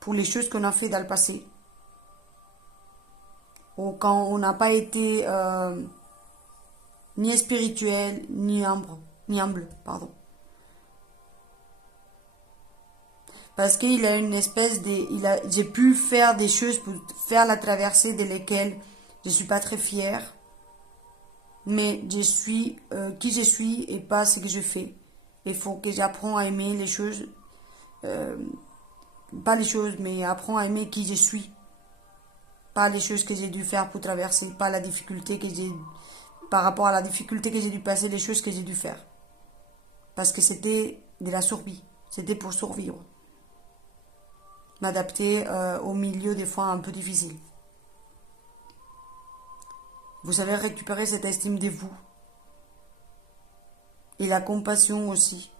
pour les choses qu'on a fait dans le passé. Ou quand on n'a pas été ni spirituel, ni humble, pardon. Parce qu'il a une espèce de... j'ai pu faire des choses pour faire la traversée de lesquelles je suis pas très fière. Mais je suis qui je suis et pas ce que je fais. Il faut que j'apprenne à aimer les choses. euh, Pas les choses, mais apprends à aimer qui je suis. Pas les choses que j'ai dû faire pour traverser. Pas la difficulté que j'ai... Par rapport à la difficulté que j'ai dû passer, les choses que j'ai dû faire. Parce que c'était de la survie. C'était pour survivre. M'adapter au milieu des fois un peu difficile. Vous savez récupérer cette estime de vous. Et la compassion aussi.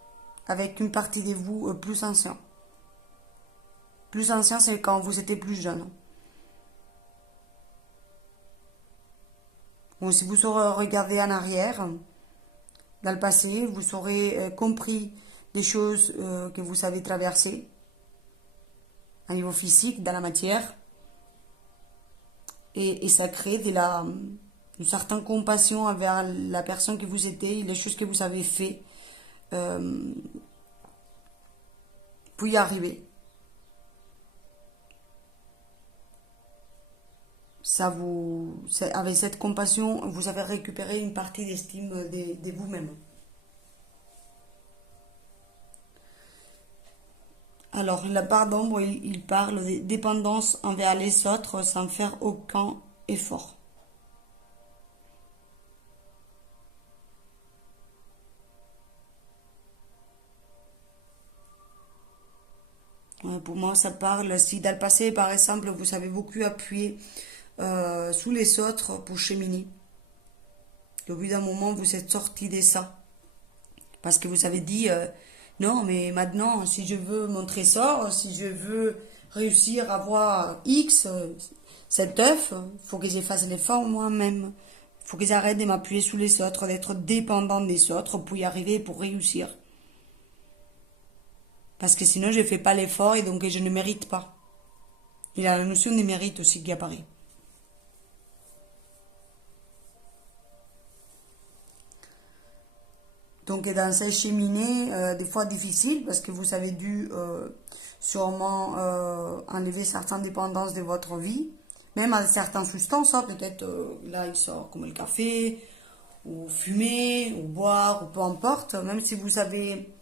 Avec une partie de vous plus ancien. Plus ancien, c'est quand vous étiez plus jeune. Ou si vous saurez regarder en arrière, dans le passé, vous aurez compris des choses que vous avez traversées, à niveau physique, dans la matière. Et ça crée une certaine compassion envers la personne que vous étiez, les choses que vous avez fait pour y arriver. Avec cette compassion, vous avez récupéré une partie d'estime de vous-même. Alors, la part d'ombre, il parle de dépendance envers les autres sans faire aucun effort. Pour moi, ça parle, si dans le passé, par exemple, vous avez beaucoup appuyé sous les autres pour cheminer. Et au bout d'un moment, vous êtes sorti de ça. Parce que vous avez dit, non, mais maintenant, si je veux mon trésor, si je veux réussir à avoir X, cet œuf, il faut que j'efface l'effort moi-même. Il faut que j'arrête de m'appuyer sous les autres, d'être dépendant des autres pour y arriver, pour réussir. Parce que sinon, je ne fais pas l'effort et donc je ne mérite pas. Il y a la notion de mérite aussi qui apparaît. Donc dans cette cheminée, des fois difficile, parce que vous avez dû sûrement enlever certaines dépendances de votre vie, même à certaines substances, hein, peut-être là il sort comme le café, ou fumer, ou boire, ou peu importe, même si vous avez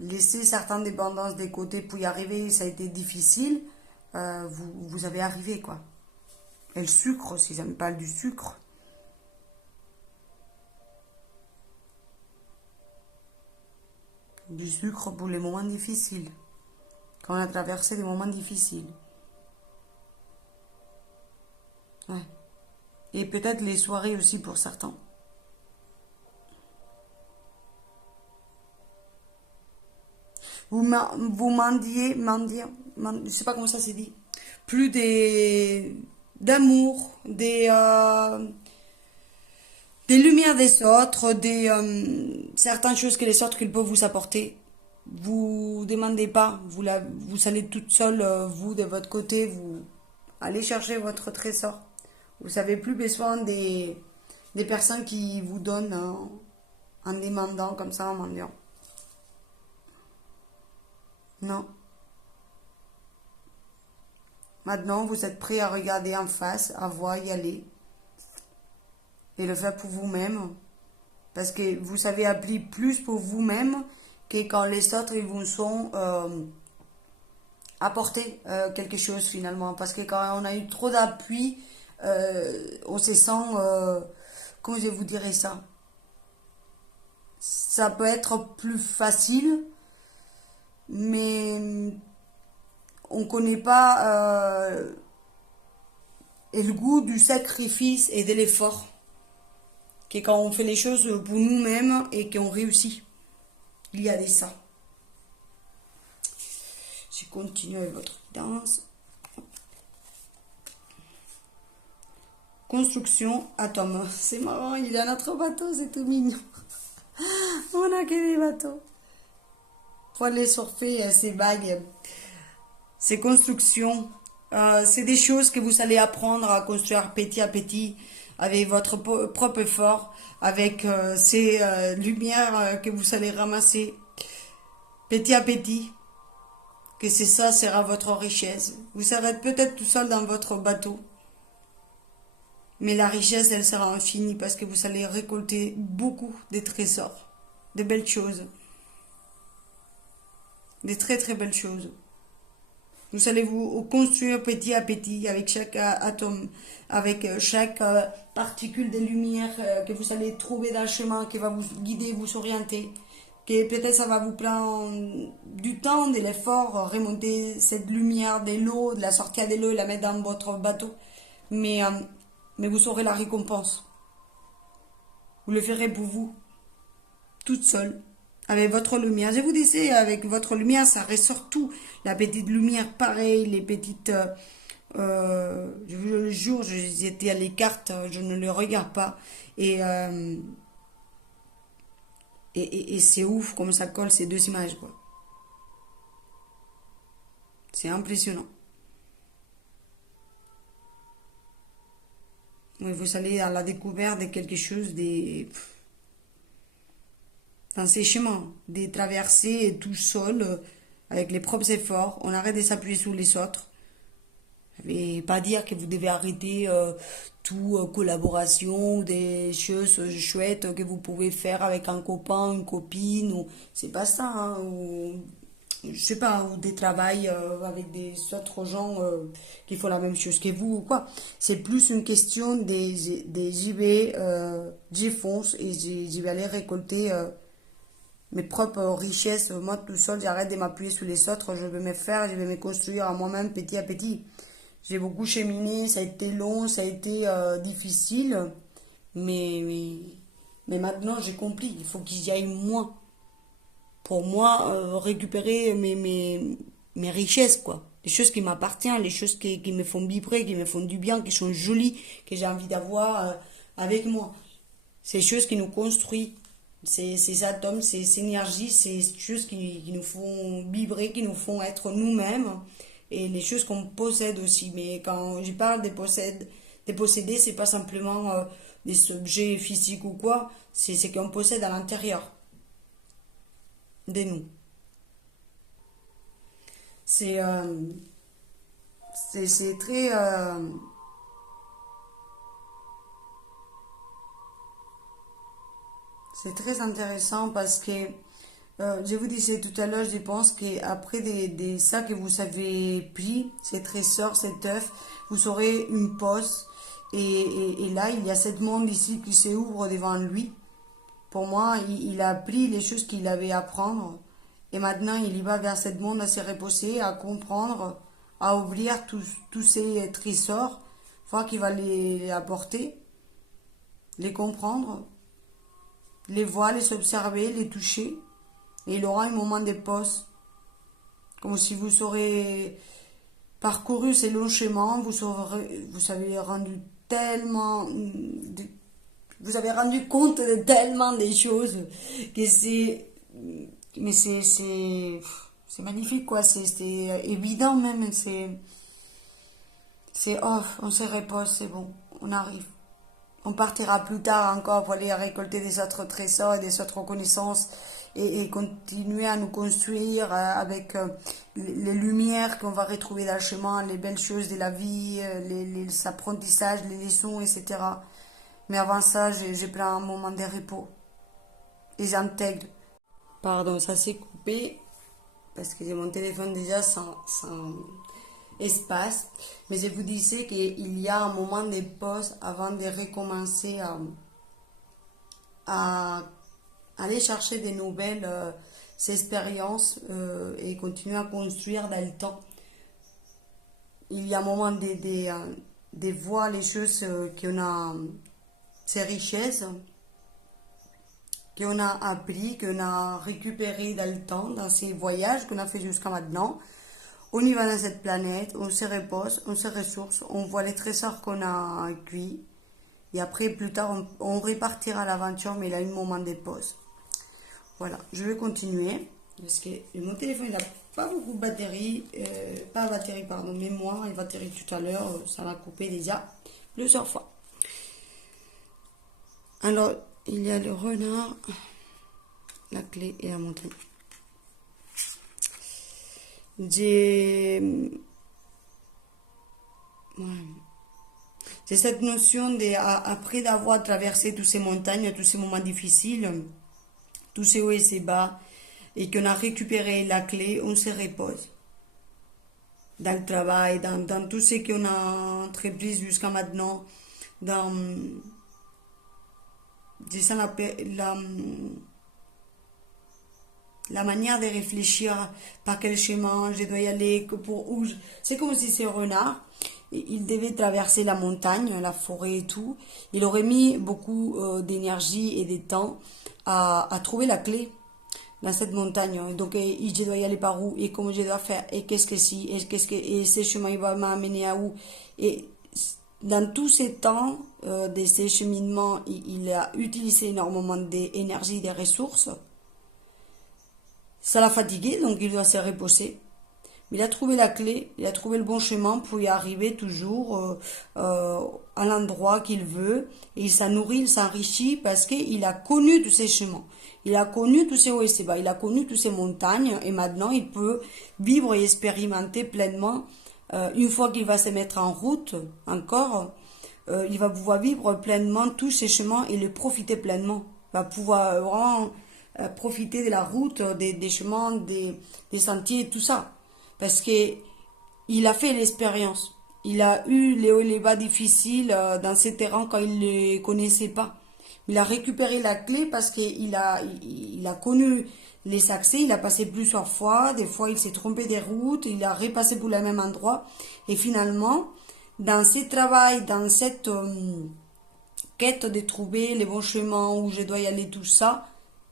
laissé certaines dépendances de côté pour y arriver, ça a été difficile, vous avez arrivé quoi. Et le sucre aussi, ça me parle du sucre. Du sucre pour les moments difficiles. Quand on a traversé des moments difficiles. Ouais. Et peut-être les soirées aussi pour certains. Vous je sais pas comment ça s'est dit. Plus d'amour, des lumières des autres, certaines choses que les autres qu'ils peuvent vous apporter. Vous demandez pas, vous allez toute seule, vous de votre côté, vous allez chercher votre trésor. Vous n'avez plus besoin des personnes qui vous donnent en demandant comme ça, en mendiant. Non. Maintenant, vous êtes prêt à regarder en face, à voir y aller et le faire pour vous-même. Parce que vous savez appeler plus pour vous-même que quand les autres ils vous sont apporté quelque chose finalement. Parce que quand on a eu trop d'appui, on se sent, comment je vous dirais ça? Ça peut être plus facile, mais on ne connaît pas le goût du sacrifice et de l'effort. Que quand on fait les choses pour nous-mêmes et qu'on réussit. Il y a des ça. Je continue avec votre guidance. Construction atome. C'est marrant, il y a notre bateau, c'est tout mignon. On a que des bateaux. Pour aller surfer ces bagues. Ces constructions. C'est des choses que vous allez apprendre à construire petit à petit avec votre propre effort, avec ces lumières que vous allez ramasser petit à petit. que c'est ça sera votre richesse. Vous serez peut-être tout seul dans votre bateau, mais la richesse, elle sera infinie parce que vous allez récolter beaucoup de trésors, de belles choses, des très très belles choses. Vous allez vous construire petit à petit avec chaque atome, avec chaque particule de lumière que vous allez trouver dans le chemin, qui va vous guider, vous orienter. Que peut-être ça va vous prendre du temps, de l'effort, remonter cette lumière de l'eau, de la sortir de l'eau et la mettre dans votre bateau. Mais, euh, mais vous aurez la récompense. Vous le ferez pour vous, toute seule, avec votre lumière. Je vous disais, avec votre lumière, ça ressort tout. La petite lumière, pareil, les petites... le jour, j'étais à les cartes, je ne les regarde pas. Et, euh, et c'est ouf comme ça colle ces deux images, quoi. C'est impressionnant. Oui, vous allez à la découverte de quelque chose, dans ces chemins, des traversées tout seul, avec les propres efforts. On arrête de s'appuyer sur les autres. Et pas dire que vous devez arrêter tout collaboration, des choses chouettes que vous pouvez faire avec un copain, une copine, ou c'est pas ça, hein, ou je sais pas, ou des travails avec des autres gens qui font la même chose que vous ou quoi. C'est plus une question des j'y vais, j'y fonce et j'y vais aller récolter mes propres richesses. Moi tout seul, j'arrête de m'appuyer sur les autres, je vais me faire, je vais me construire à moi-même petit à petit. J'ai beaucoup cheminé, ça a été long, ça a été difficile, mais, mais, mais maintenant j'ai compris, il faut que j'y aille moi. Pour moi, récupérer mes richesses, quoi. Les choses qui m'appartiennent, les choses qui me font vibrer, qui me font du bien, qui sont jolies, que j'ai envie d'avoir avec moi. Ces choses qui nous construisent, ces atomes, ces énergies, ces choses qui nous font vibrer, qui nous font être nous-mêmes, et les choses qu'on possède aussi. Mais quand je parle de posséder, c'est pas simplement des objets physiques ou quoi, c'est ce qu'on possède à l'intérieur de nous. C'est c'est très c'est très intéressant parce que je vous disais tout à l'heure, je pense qu'après ça que vous avez pris, ces trésors, cet œuf, vous aurez une pause. Et là, il y a ce monde ici qui s'ouvre devant lui. Pour moi, il a appris les choses qu'il avait à apprendre. Et maintenant, il y va vers ce monde à se reposer, à comprendre, à ouvrir tous ces trésors. Voir qu'il va les apporter, les comprendre, les voir, les observer, les toucher. Et il aura un moment de pause. Comme si vous aurez parcouru ces longs chemins, vous avez rendu tellement... Vous avez rendu compte de tellement de choses que c'est... Mais c'est magnifique, quoi. C'est évident même. C'est off, on se repose, c'est bon, on arrive. On partira plus tard encore pour aller récolter des autres trésors et des autres connaissances et continuer à nous construire avec les lumières qu'on va retrouver dans le chemin, les belles choses de la vie, les apprentissages, les leçons, etc. Mais avant ça, je prends un moment de repos et j'intègre. Pardon, ça s'est coupé parce que j'ai mon téléphone déjà sans espace. Mais je vous disais qu'il y a un moment de pause avant de recommencer à aller chercher des nouvelles expériences et continuer à construire dans le temps. Il y a un moment de voir les choses qu'on a, ces richesses qu'on a appris, qu'on a récupéré dans le temps, dans ces voyages qu'on a fait jusqu'à maintenant. On y va dans cette planète, on se repose, on se ressource, on voit les trésors qu'on a cuits. Et après, plus tard, on repartira à l'aventure, mais il a un moment de pause. Voilà, je vais continuer. Parce que mon téléphone n'a pas beaucoup de batterie. Pas batterie, pardon, mémoire et batterie tout à l'heure. Ça l'a coupé déjà plusieurs fois. Alors, il y a le renard, la clé et la montagne. j'ai ouais, j'ai cette notion de, après d'avoir traversé toutes ces montagnes, tous ces moments difficiles, tous ces hauts et ces bas, et qu'on a récupéré la clé, on se repose. Dans le travail, dans tout ce qu'on a entrepris jusqu'à maintenant, dans disons, la manière de réfléchir par quel chemin je dois y aller, que pour où c'est comme si c'est renard. Il devait traverser la montagne, la forêt et tout. Il aurait mis beaucoup d'énergie et de temps à trouver la clé dans cette montagne. Donc, je dois y aller par où et comment je dois faire et qu'est-ce que si et ce chemin il va m'amener à où. Et dans tous ces temps de ces cheminements, il a utilisé énormément d'énergie, des ressources. Ça l'a fatigué, donc il doit se reposer. Mais il a trouvé la clé, il a trouvé le bon chemin pour y arriver toujours à l'endroit qu'il veut. Et il s'en nourrit, il s'enrichit parce qu'il a connu tous ces chemins. Il a connu tous ces hauts et ces bas, il a connu toutes ces montagnes et maintenant il peut vivre et expérimenter pleinement. Une fois qu'il va se mettre en route, encore, il va pouvoir vivre pleinement tous ces chemins et le profiter pleinement. Il va pouvoir vraiment profiter de la route, des chemins, des sentiers, tout ça. Parce que il a fait l'expérience. Il a eu les hauts et les bas difficiles dans ces terrains quand il ne les connaissait pas. Il a récupéré la clé parce qu'il il a connu les accès, il a passé plusieurs fois, des fois il s'est trompé des routes, il a repassé pour le même endroit. Et finalement, dans ce travail, dans cette quête de trouver les bons chemins où je dois y aller, tout ça,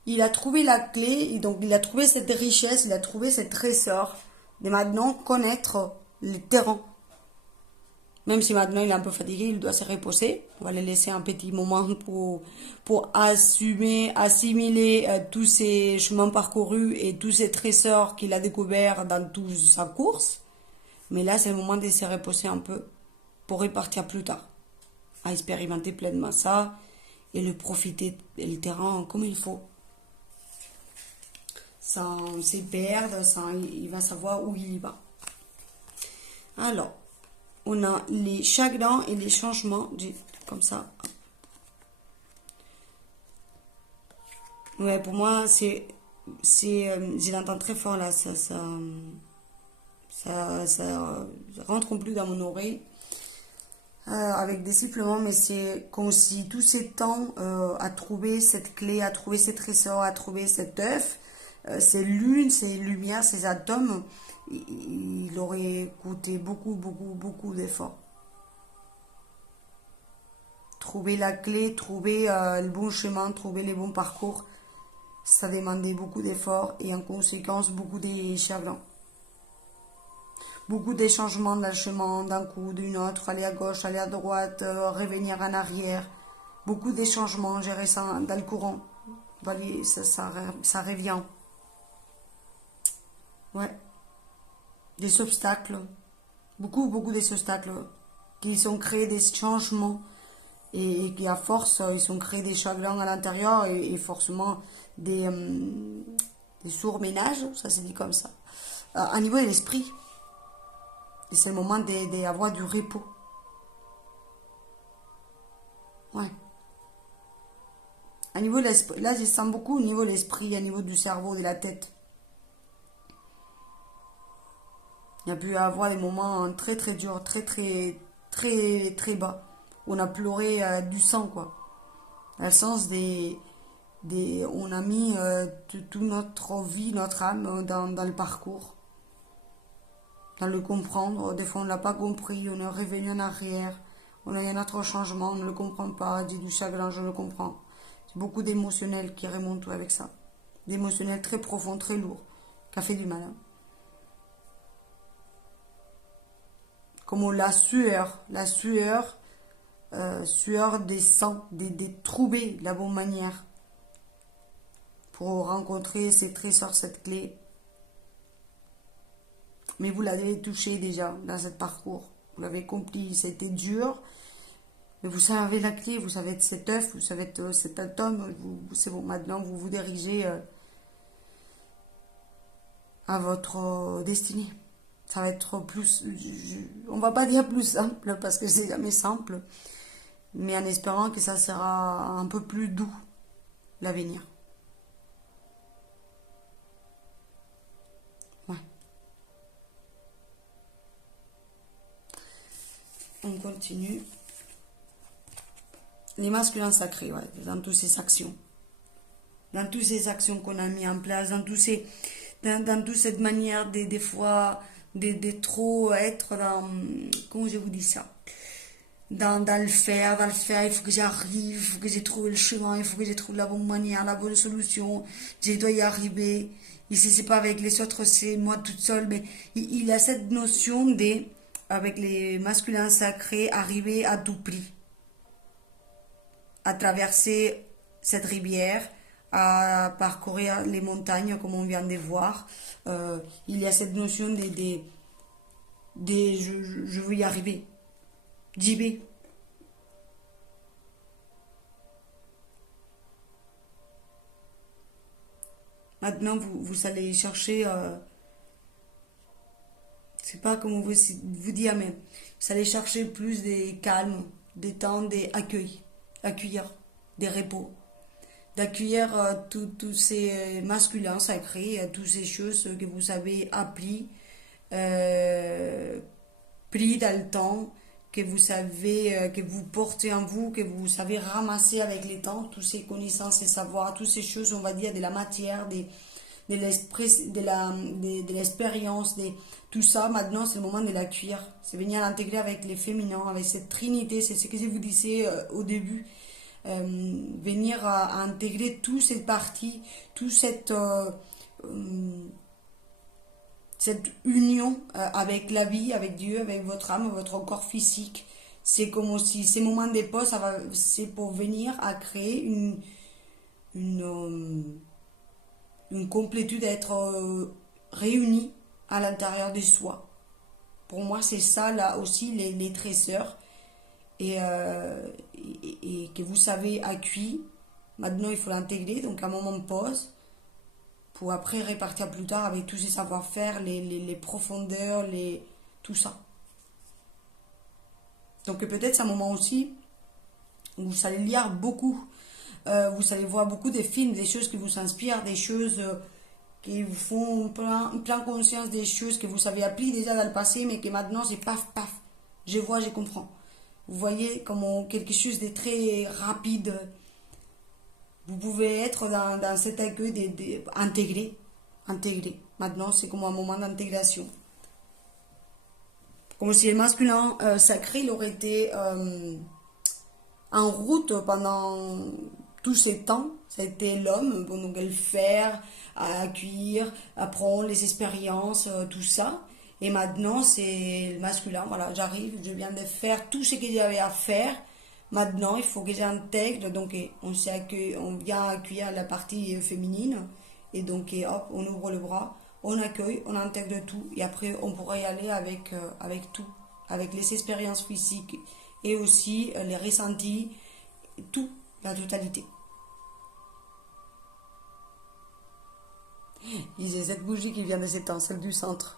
il a trouvé la clé, et donc il a trouvé cette richesse, il a trouvé ce trésor de maintenant connaître le terrain. Même si maintenant il est un peu fatigué, il doit se reposer. On va le laisser un petit moment pour assumer, assimiler tous ces chemins parcourus et tous ces trésors qu'il a découverts dans toute sa course. Mais là, c'est le moment de se reposer un peu pour repartir plus tard, à expérimenter pleinement ça et le profiter du terrain comme il faut. Sans se perdre, il va savoir où il y va. Alors, on a les chagrins et les changements, comme ça. Ouais, pour moi, je l'entends très fort là, ça rentre plus dans mon oreille avec des sifflements, mais c'est comme si tous ces temps à trouver cette clé, à trouver ces trésors, à trouver cet œuf, ces lunes, ces lumières, ces atomes, il aurait coûté beaucoup, beaucoup, beaucoup d'efforts. Trouver la clé, trouver le bon chemin, trouver les bons parcours, ça demandait beaucoup d'efforts et en conséquence beaucoup de chagrins. Beaucoup de changements dans le chemin, d'un coup, d'une autre, aller à gauche, aller à droite, revenir en arrière. Beaucoup de changements, gérer ça dans le courant. Ça revient. Ouais. Des obstacles. Beaucoup, beaucoup d'obstacles qui sont créés des changements et qui à force, ils ont créé des chagrins à l'intérieur et forcément des surménages, ça se dit comme ça, à niveau de l'esprit. Et c'est le moment d'avoir du repos. Ouais. À niveau de l'esprit, là je sens beaucoup au niveau de l'esprit, au niveau du cerveau, de la tête. Il y a pu avoir des moments très très durs, très très très très bas. Où on a pleuré du sang, quoi. Dans le sens on a mis toute notre vie, notre âme dans le parcours. Dans le comprendre. Des fois on ne l'a pas compris, on est revenu en arrière. On a eu un autre changement, on ne le comprend pas. Dit du chagrin, je le comprends. C'est beaucoup d'émotionnel qui remontent avec ça. D'émotionnel très profond, très lourd, qui a fait du mal. Hein. Comme la sueur des sangs, de trouver la bonne manière pour rencontrer ces trésors, cette clé. Mais vous l'avez touché déjà dans ce parcours. Vous l'avez compris, c'était dur. Mais vous savez la clé, vous savez cet œuf, vous savez cet atome. C'est bon, maintenant vous vous dirigez à votre destinée. Ça va être plus, on va pas dire plus simple parce que c'est jamais simple, mais en espérant que ça sera un peu plus doux l'avenir. Ouais. On continue. Les masculins sacrés, ouais, dans toutes ces actions. Dans toutes ces actions qu'on a mis en place, dans toute cette manière des fois de trop être dans, comment je vous dis ça, dans le faire, il faut que j'arrive, il faut que j'ai trouvé le chemin, il faut que j'ai trouvé la bonne manière, la bonne solution, je dois y arriver. Ici, c'est pas avec les autres, c'est moi toute seule, mais il a cette notion de, avec les masculins sacrés, arriver à tout prix, à traverser cette rivière, à parcourir les montagnes comme on vient de voir. Il y a cette notion je veux y arriver. J'y vais. Maintenant, vous allez chercher, c'est pas comment vous dire, mais vous allez chercher plus de calme, des temps d'accueil, accueillir, des repos, d'accueillir tous ces masculins sacrés, toutes ces choses que vous avez appris, euh, pris dans le temps, que vous savez, que vous portez en vous, que vous savez ramasser avec le temps, toutes ces connaissances et savoirs, toutes ces choses, on va dire, de la matière, de l'esprit, de l'expérience, tout ça, maintenant, c'est le moment de l'accueillir. C'est venir l'intégrer avec les féminins, avec cette trinité, c'est ce que je vous disais au début. Venir à intégrer toute cette partie, toute cette union avec la vie, avec Dieu, avec votre âme, votre corps physique. C'est comme si ces moments de pause, c'est pour venir à créer une complétude, d'être réunis à l'intérieur de soi. Pour moi, c'est ça là aussi les trésors et que vous savez accueillir. Maintenant, il faut l'intégrer, donc un moment de pause pour après répartir plus tard avec tous ces savoir-faire, les profondeurs, tout ça. Donc peut-être c'est un moment aussi où vous allez lire beaucoup, vous allez voir beaucoup de films, des choses qui vous inspirent, des choses qui vous font plein conscience des choses que vous avez apprises déjà dans le passé, mais que maintenant c'est paf, paf, je vois, je comprends. Vous voyez comment quelque chose de très rapide. Vous pouvez être dans cet accueil intégré. Maintenant, c'est comme un moment d'intégration. Comme si le masculin sacré, il aurait été en route pendant tous ces temps. C'était l'homme, bon, donc le faire, à accueillir, apprendre les expériences, tout ça. Et maintenant, c'est le masculin. Voilà, j'arrive, je viens de faire tout ce que j'avais à faire. Maintenant, il faut que j'intègre. Donc, on vient accueillir la partie féminine. Et donc, hop, on ouvre le bras, on accueille, on intègre tout. Et après, on pourrait y aller avec tout. Avec les expériences physiques et aussi les ressentis, tout, la totalité. J'ai cette bougie qui vient de s'éteindre, celle du centre.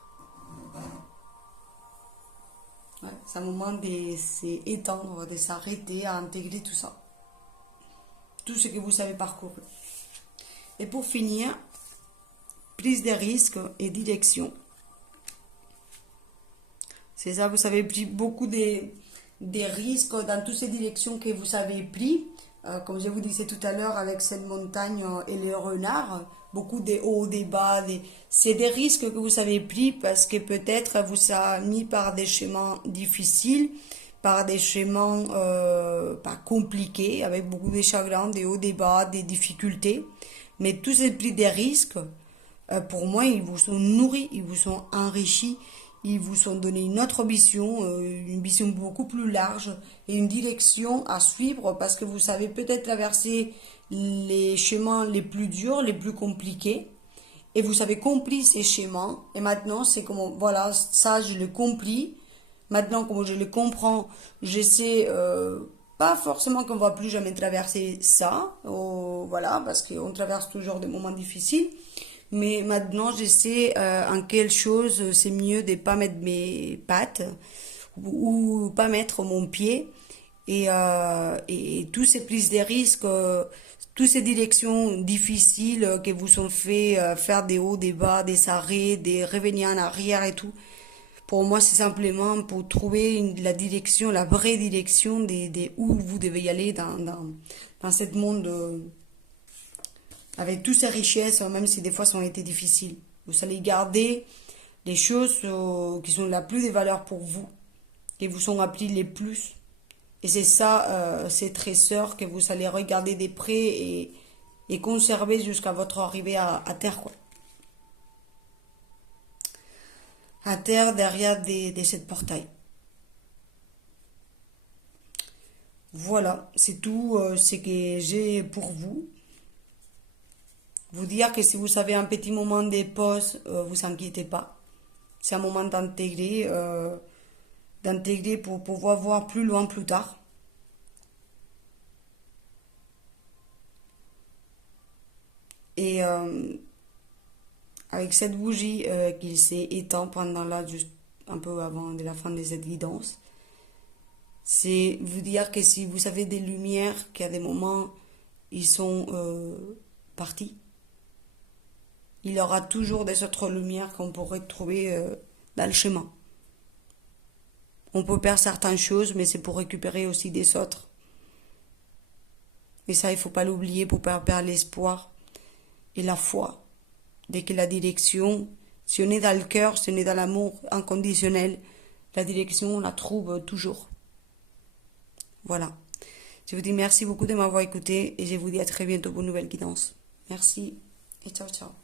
Ouais, c'est un moment de s'étendre, de s'arrêter, à intégrer tout ça. Tout ce que vous savez parcourir. Et pour finir, prise de risque et direction. C'est ça, vous avez pris beaucoup des risques dans toutes ces directions que vous avez pris. Comme je vous disais tout à l'heure avec cette montagne et les renards, beaucoup de hauts, des bas, c'est des risques que vous avez pris parce que peut-être vous avez mis par des chemins difficiles, par des chemins pas compliqués, avec beaucoup de chagrins, des hauts, des bas, des difficultés. Mais tous ces pris des risques, pour moi, ils vous sont nourris, ils vous sont enrichis, ils vous ont donné une autre vision, une vision beaucoup plus large et une direction à suivre parce que vous savez peut-être traverser les chemins les plus durs, les plus compliqués et vous avez compris ces chemins et maintenant c'est comme voilà, ça je l'ai compris. Maintenant, comme je le comprends, je sais pas forcément qu'on va plus jamais traverser ça, voilà, parce qu'on traverse toujours des moments difficiles. Mais maintenant, je sais en quelle chose c'est mieux de pas mettre mes pattes ou pas mettre mon pied. Et tous ces prises de risques, toutes ces directions difficiles que vous ont fait faire des hauts, des bas, des arrêts, des revenir en arrière et tout. Pour moi, c'est simplement pour trouver la direction, la vraie direction des où vous devez y aller dans ce monde avec toutes ces richesses, même si des fois ça a été difficile. Vous allez garder les choses qui sont la plus de valeur pour vous, qui vous sont appris les plus. Et c'est ça, ces trésors que vous allez regarder de près et conserver jusqu'à votre arrivée à terre, quoi. À terre, derrière de cette portail. Voilà, c'est tout ce que j'ai pour vous. Vous dire que si vous avez un petit moment de pause, vous inquiétez pas. C'est un moment d'intégrer pour pouvoir voir plus loin plus tard. Et avec cette bougie qui s'est éteinte pendant là, juste un peu avant de la fin de cette guidance, c'est vous dire que si vous avez des lumières, qu'à des moments, ils sont partis, il y aura toujours des autres lumières qu'on pourrait trouver dans le chemin. On peut perdre certaines choses, mais c'est pour récupérer aussi des autres. Et ça, il ne faut pas l'oublier pour ne pas perdre l'espoir et la foi. Dès que la direction, si on est dans le cœur, si on est dans l'amour inconditionnel, la direction, on la trouve toujours. Voilà. Je vous dis merci beaucoup de m'avoir écouté et je vous dis à très bientôt pour une nouvelle guidance. Merci et ciao ciao.